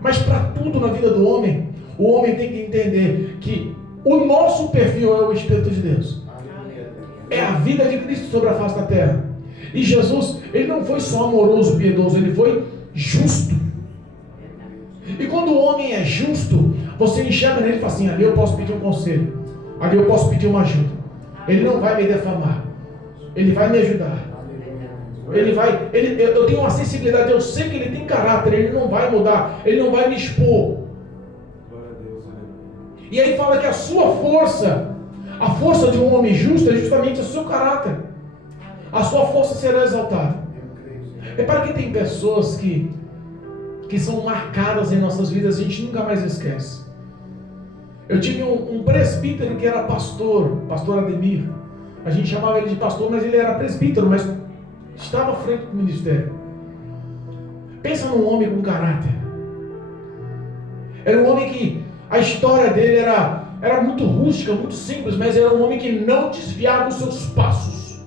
Mas para tudo na vida do homem, o homem tem que entender que o nosso perfil é o Espírito de Deus. É a vida de Cristo sobre a face da terra. E Jesus, ele não foi só amoroso, piedoso, ele foi justo. E quando o homem é justo, você enxerga nele e fala assim: ali eu posso pedir um conselho, ali eu posso pedir uma ajuda. Ele não vai me defamar, ele vai me ajudar. Eu tenho uma sensibilidade, eu sei que ele tem caráter, ele não vai mudar, ele não vai me expor. E aí fala que a sua força, a força de um homem justo é justamente o seu caráter. A sua força será exaltada. Repare que tem pessoas que são marcadas em nossas vidas, a gente nunca mais esquece. Eu tive um presbítero que era pastor Ademir. A gente chamava ele de pastor, mas ele era presbítero, mas estava à frente do ministério. Pensa num homem com caráter. Era um homem que a história dele era muito rústica, muito simples, mas era um homem que não desviava os seus passos.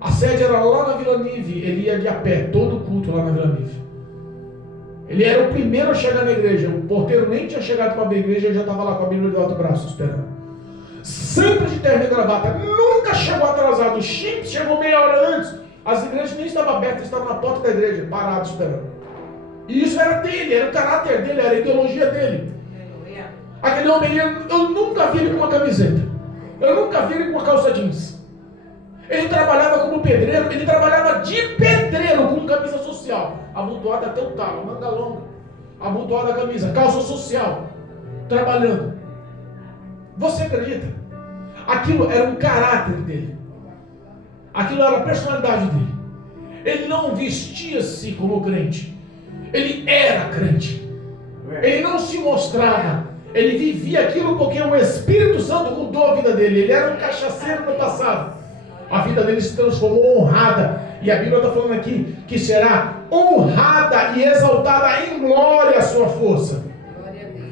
A sede era lá na Vila Nive, ele ia de a pé, todo culto lá na Vila Nive. Ele era o primeiro a chegar na igreja, o porteiro nem tinha chegado para abrir a igreja, ele já estava lá com a Bíblia do alto braço, esperando. Sempre de terno e gravata, nunca chegou atrasado, chegou meia hora antes. As igrejas nem estavam abertas, estavam na porta da igreja, parado esperando. E isso era dele, era o caráter dele, era a ideologia dele. Aquele homem, eu nunca vi ele com uma camiseta, eu nunca vi ele com uma calça jeans. Ele trabalhava como pedreiro, ele trabalhava de pedreiro com camisa social, abotoada até o talo, manga longa, abotoada a camisa, calça social, trabalhando. Você acredita? Aquilo era um caráter dele, aquilo era a personalidade dele. Ele não vestia-se como crente, ele era crente. Ele não se mostrava, ele vivia aquilo porque o Espírito Santo mudou a vida dele. Ele era um cachaceiro no passado, a vida dele se transformou honrada, e a Bíblia está falando aqui que será honrada e exaltada em glória a sua força,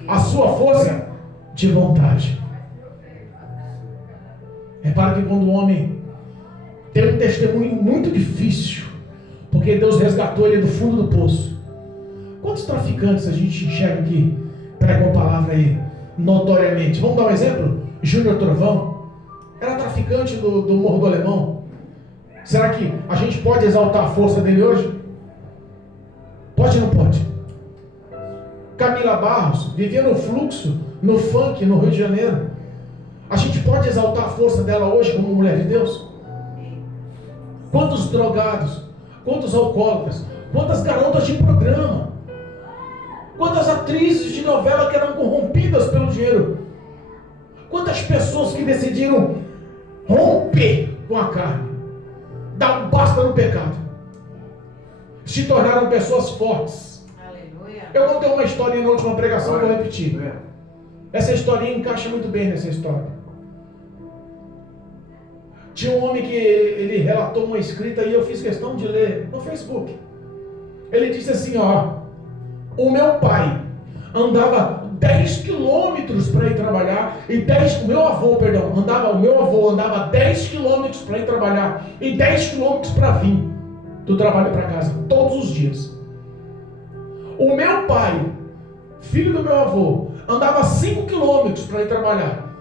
a sua força de vontade. Repara que quando o homem tem um testemunho muito difícil, porque Deus resgatou ele do fundo do poço. Quantos traficantes a gente enxerga aqui, pregam a palavra aí notoriamente? Vamos dar um exemplo? Júnior Trovão era traficante do Morro do Alemão. Será que a gente pode exaltar a força dele hoje? Pode ou não pode? Camila Barros vivia no fluxo, no funk, no Rio de Janeiro. A gente pode exaltar a força dela hoje como mulher de Deus? Quantos drogados, quantos alcoólatras, quantas garotas de programa, quantas atrizes de novela que eram corrompidas pelo dinheiro, quantas pessoas que decidiram romper com a carne, dar um basta no pecado, se tornaram pessoas fortes. Aleluia. Eu contei uma história na última pregação, vou repetir. Essa historinha encaixa muito bem nessa história. Tinha um homem que ele relatou uma escrita e eu fiz questão de ler no Facebook. Ele disse assim, ó: o meu pai andava 10 quilômetros para ir trabalhar, o meu avô andava 10 quilômetros para ir trabalhar e 10 quilômetros para vir do trabalho para casa, todos os dias. O meu pai, filho do meu avô, andava 5 quilômetros para ir trabalhar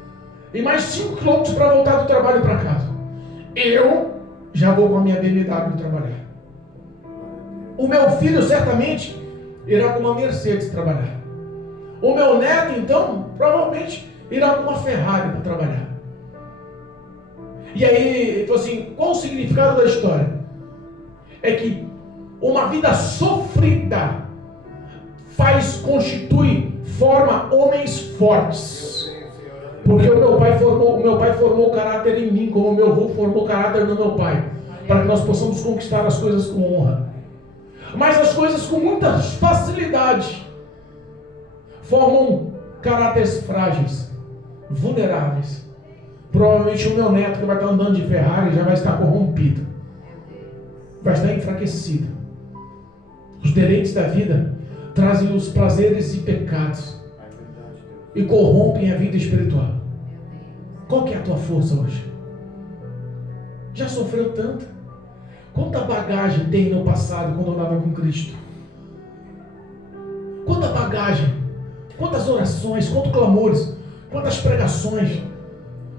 e mais 5 quilômetros para voltar do trabalho para casa. Eu já vou com a minha BMW trabalhar. O meu filho certamente irá com uma Mercedes trabalhar. O meu neto, então, provavelmente irá com uma Ferrari para trabalhar. E aí, ele falou assim, qual o significado da história? É que uma vida sofrida forma homens fortes. Porque o meu pai formou caráter em mim, como o meu avô formou caráter no meu pai, para que nós possamos conquistar as coisas com honra. Mas as coisas com muita facilidade formam caráteres frágeis, vulneráveis. Provavelmente o meu neto, que vai estar andando de Ferrari, já vai estar corrompido, vai estar enfraquecido. Os deleites da vida trazem os prazeres e pecados e corrompem a vida espiritual. Qual que é a tua força hoje? Já sofreu tanto? Quanta bagagem tem no passado quando andava com Cristo? Quanta bagagem, quantas orações, quantos clamores, quantas pregações.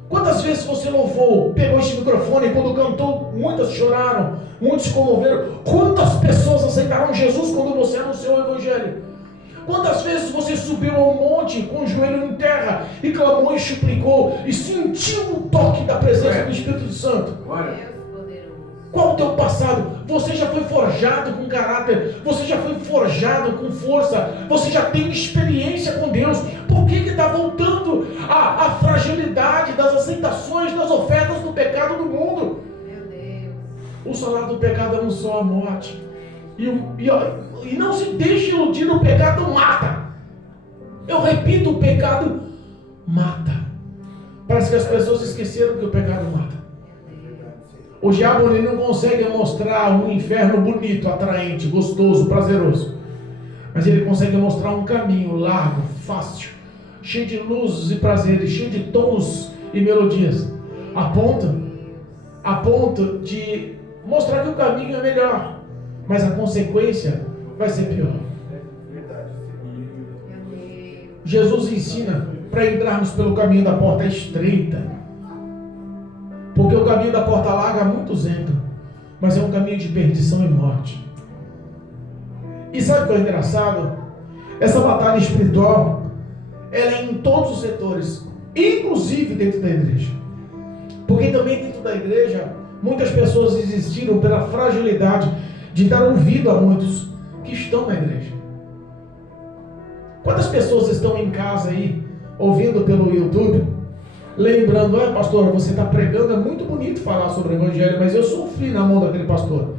Quantas vezes você louvou, pegou este microfone e quando cantou, muitas choraram, muitos se comoveram. Quantas pessoas aceitaram Jesus quando você anunciou o Evangelho? Quantas vezes você subiu ao monte com o joelho em terra e clamou e suplicou e sentiu o toque da presença do Espírito Santo? Deus poderoso. Qual o teu passado? Você já foi forjado com caráter, você já foi forjado com força, você já tem experiência com Deus. Por que está voltando a fragilidade das aceitações, das ofertas do pecado do mundo? Meu Deus. O salário do pecado é um só, a morte. E não se deixe iludir, o pecado mata. Eu repito, o pecado mata. Parece que as pessoas esqueceram que o pecado mata. O diabo ele não consegue mostrar um inferno bonito, atraente, gostoso, prazeroso. Mas ele consegue mostrar um caminho largo, fácil, cheio de luzes e prazeres, cheio de tons e melodias. A ponto de mostrar que o caminho é melhor, mas a consequência vai ser pior. Meu Deus. Jesus ensina para entrarmos pelo caminho da porta estreita. Porque o caminho da porta larga muitos entram, mas é um caminho de perdição e morte. E sabe o que é engraçado? Essa batalha espiritual, ela é em todos os setores, inclusive dentro da igreja. Porque também dentro da igreja, muitas pessoas desistiram pela fragilidade de dar ouvido a muitos que estão na igreja. Quantas pessoas estão em casa aí, ouvindo pelo YouTube, lembrando, pastor, você está pregando, é muito bonito falar sobre o Evangelho, mas eu sofri na mão daquele pastor,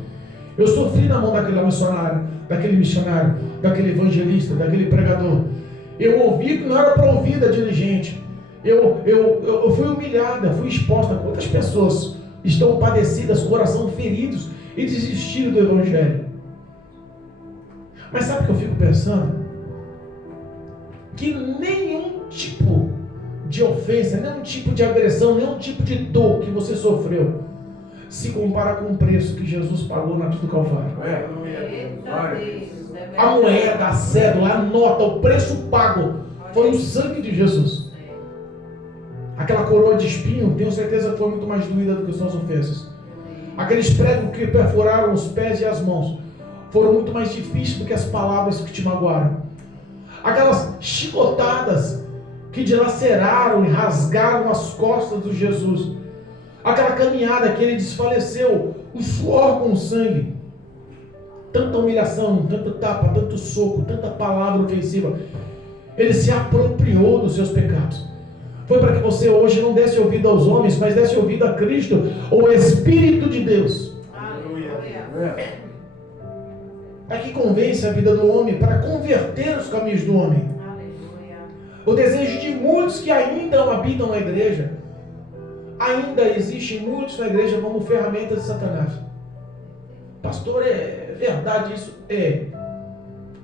eu sofri na mão daquele missionário, daquele evangelista, daquele pregador. Eu ouvi que não era para ouvir da dirigente, eu fui humilhada, fui exposta. Quantas pessoas estão padecidas, coração feridos e desistiram do Evangelho? Mas sabe o que eu fico pensando? Que nenhum tipo de ofensa, nenhum tipo de agressão, nenhum tipo de dor que você sofreu se compara com o preço que Jesus pagou na cruz do Calvário. Eita Deus. A moeda, a cédula, a nota, o preço pago foi o sangue de Jesus. Aquela coroa de espinho, tenho certeza que foi muito mais doída do que as suas ofensas. Aqueles pregos que perfuraram os pés e as mãos foram muito mais difíceis do que as palavras que te magoaram. Aquelas chicotadas que dilaceraram e rasgaram as costas de Jesus. Aquela caminhada que ele desfaleceu, o suor com o sangue. Tanta humilhação, tanto tapa, tanto soco, tanta palavra ofensiva. Ele se apropriou dos seus pecados. Foi para que você hoje não desse ouvido aos homens, mas desse ouvido a Cristo, o Espírito de Deus. Aleluia. É que convence a vida do homem para converter os caminhos do homem. Aleluia. O desejo de muitos que ainda habitam na igreja. Ainda existem muitos na igreja como ferramentas de Satanás. Pastor, é verdade isso? É.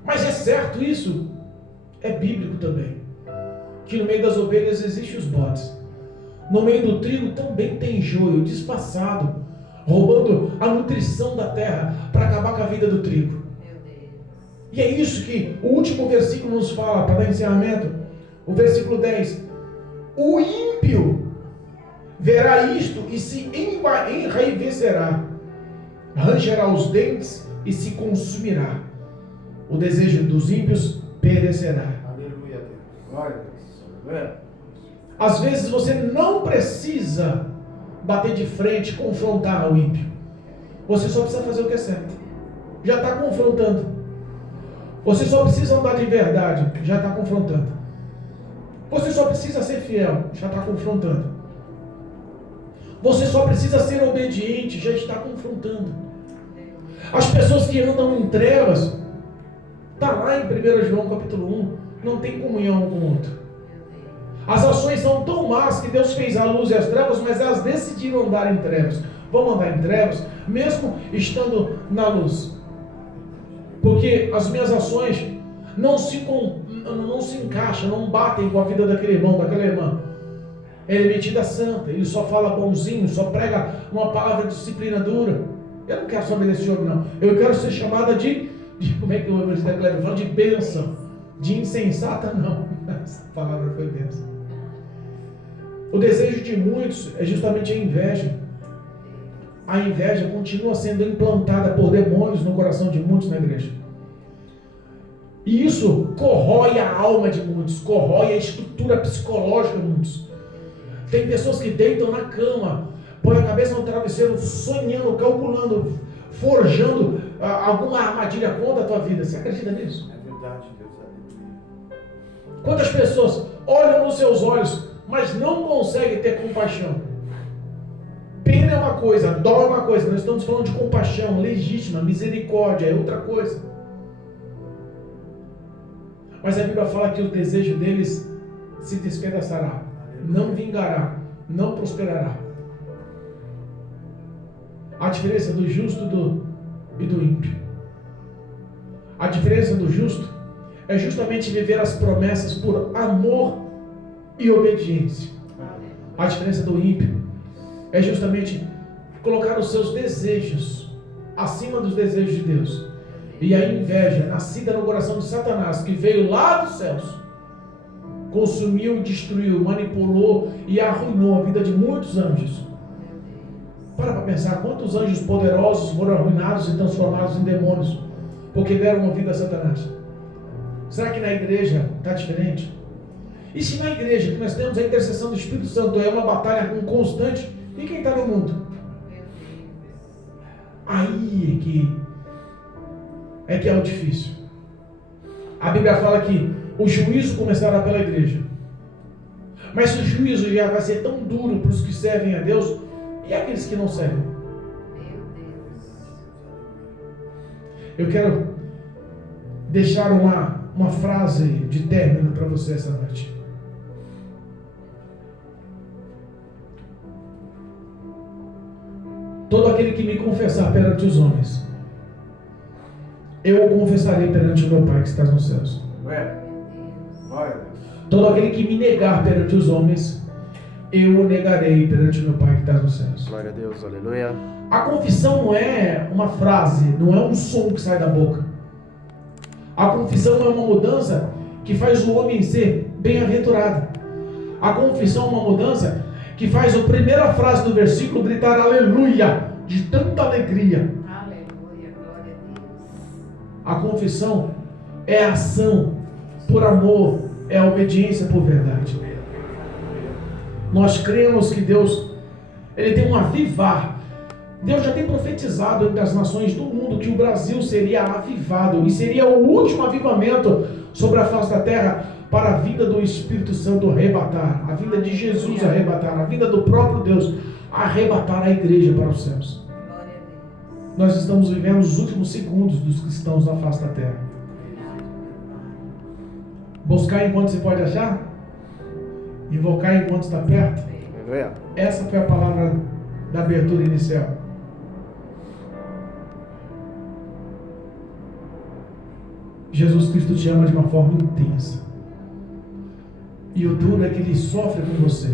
Mas é certo isso? É bíblico também. Que no meio das ovelhas existem os bodes. No meio do trigo também tem joio disfarçado, roubando a nutrição da terra para acabar com a vida do trigo. Meu Deus. E é isso que o último versículo nos fala, para dar encerramento. O versículo 10. O ímpio verá isto e se enraivecerá, rangerá os dentes e se consumirá. O desejo dos ímpios perecerá. Aleluia, Deus. Glória a Deus. Às vezes você não precisa bater de frente, confrontar o ímpio. Você só precisa fazer o que é certo. Já está confrontando. Você só precisa andar de verdade. Já está confrontando. Você só precisa ser fiel. Já está confrontando. Você só precisa ser obediente. Já está confrontando. As pessoas que andam em trevas, está lá em 1 João capítulo 1, não tem comunhão um com o outro. As ações são tão más que Deus fez a luz e as trevas, mas elas decidiram andar em trevas. Vão andar em trevas, mesmo estando na luz. Porque as minhas ações não se encaixam, não batem com a vida daquele irmão, daquela irmã. Ele é metida santa, ele só fala bonzinho, só prega uma palavra de disciplina dura. Eu não quero saber desse homem, não. Eu quero ser chamada de como é que o evangelista Cleber fala? De bênção. De insensata, não. Essa palavra foi bênção. O desejo de muitos é justamente a inveja. A inveja continua sendo implantada por demônios no coração de muitos na igreja. E isso corrói a alma de muitos, corrói a estrutura psicológica de muitos. Tem pessoas que deitam na cama, põem a cabeça no travesseiro, sonhando, calculando, forjando alguma armadilha contra a tua vida. Você acredita nisso? É verdade, Deus. Quantas pessoas olham nos seus olhos, mas não conseguem ter compaixão? Pena é uma coisa, dó é uma coisa. Nós estamos falando de compaixão legítima, misericórdia é outra coisa. Mas a Bíblia fala que o desejo deles se despedaçará, não vingará, não prosperará. A diferença do justo e do ímpio. A diferença do justo é justamente viver as promessas por amor e obediência. A diferença do ímpio é justamente colocar os seus desejos acima dos desejos de Deus. E a inveja, nascida no coração de Satanás, que veio lá dos céus, consumiu, destruiu, manipulou e arruinou a vida de muitos anjos. Para pensar quantos anjos poderosos foram arruinados e transformados em demônios, porque deram ouvido a Satanás. Será que na igreja está diferente? E se na igreja, que nós temos a intercessão do Espírito Santo, é uma batalha constante, e quem está no mundo? Aí é que é o difícil. A Bíblia fala que o juízo começará pela igreja. Mas se o juízo já vai ser tão duro para os que servem a Deus, e aqueles que não servem? Eu quero deixar uma frase de término para você essa noite. Todo aquele que me confessar perante os homens, eu o confessarei perante o meu Pai que está nos céus. Todo aquele que me negar perante os homens, eu o negarei perante o meu Pai que está nos céus. Glória a Deus, aleluia. A confissão não é uma frase, não é um som que sai da boca. A confissão é uma mudança que faz o homem ser bem-aventurado. A confissão é uma mudança que faz a primeira frase do versículo gritar aleluia, de tanta alegria. Aleluia, glória a Deus. A confissão é ação por amor, é obediência por verdade. Nós cremos que Deus, Ele tem um avivar. Deus já tem profetizado entre as nações do mundo que o Brasil seria avivado, e seria o último avivamento sobre a face da terra para a vinda do Espírito Santo arrebatar, a vinda de Jesus arrebatar, a vinda do próprio Deus arrebatar a igreja para os céus. Nós estamos vivendo os últimos segundos dos cristãos na face da terra. Buscar enquanto se pode achar, invocar enquanto está perto. Essa foi a palavra da abertura inicial. Jesus Cristo te ama de uma forma intensa. E o duro é que Ele sofre com você.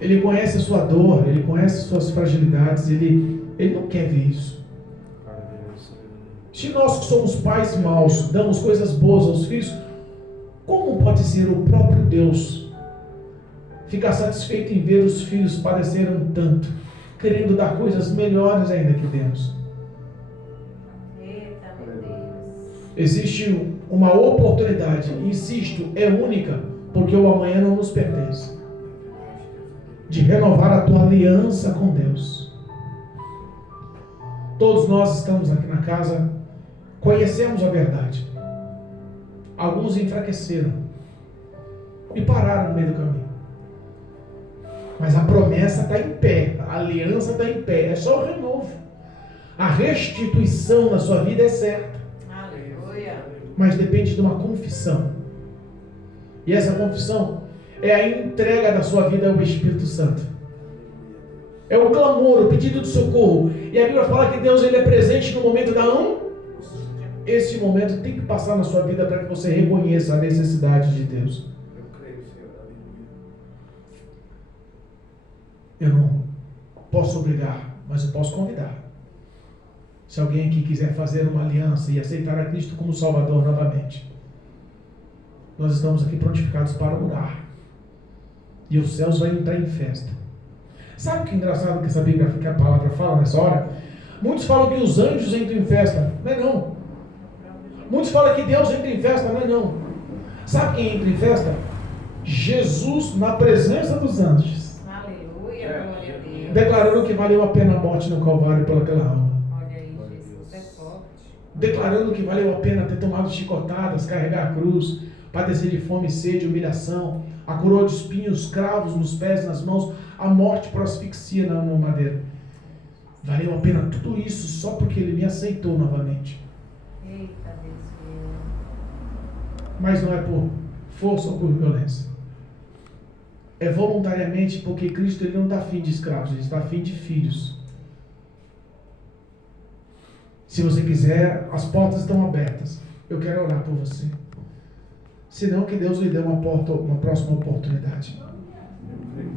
Ele conhece a sua dor, Ele conhece suas fragilidades, Ele não quer ver isso. Se nós que somos pais maus damos coisas boas aos filhos, como pode ser o próprio Deus ficar satisfeito em ver os filhos padecerem tanto, querendo dar coisas melhores ainda que Deus? Eita, meu Deus. Existe uma oportunidade, insisto, é única, porque o amanhã não nos pertence, de renovar a tua aliança com Deus. Todos nós estamos aqui na casa, conhecemos a verdade. Alguns enfraqueceram e pararam no meio do caminho. Mas a promessa está em pé, a aliança está em pé, é só o renovo. A restituição na sua vida é certa. Aleluia. Mas depende de uma confissão. E essa confissão é a entrega da sua vida ao Espírito Santo. É o clamor, o pedido de socorro. E a Bíblia fala que Deus, Ele é presente no momento da Esse momento tem que passar na sua vida para que você reconheça a necessidade de Deus. Eu creio, Senhor, aleluia. Eu não posso obrigar mas eu posso convidar. Se alguém aqui quiser fazer uma aliança e aceitar a Cristo como Salvador novamente, nós estamos aqui prontificados para orar. E os céus vão entrar em festa. Sabe o que é engraçado que essa Bíblia, que a palavra fala nessa hora? Muitos falam que os anjos entram em festa. Não é não. Muitos falam que Deus entra em festa. Não é não. Sabe quem entra em festa? Jesus na presença dos anjos. Aleluia, glória a Deus. Declarando que valeu a pena a morte no Calvário pelaquela alma. Olha aí, Jesus é forte. Declarando que valeu a pena ter tomado chicotadas, carregar a cruz, padecer de fome, sede, humilhação, a coroa de espinhos, cravos nos pés e nas mãos, a morte por asfixia na madeira. Valeu a pena tudo isso só porque ele me aceitou novamente. Eita, Deus meu. Mas não é por força ou por violência. É voluntariamente, porque Cristo ele não está afim de escravos, ele está afim de filhos. Se você quiser, as portas estão abertas. Eu quero orar por você. Se não, que Deus lhe dê uma próxima oportunidade.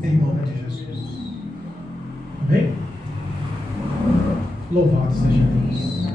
Em nome de Jesus. Amém? Louvado seja Deus.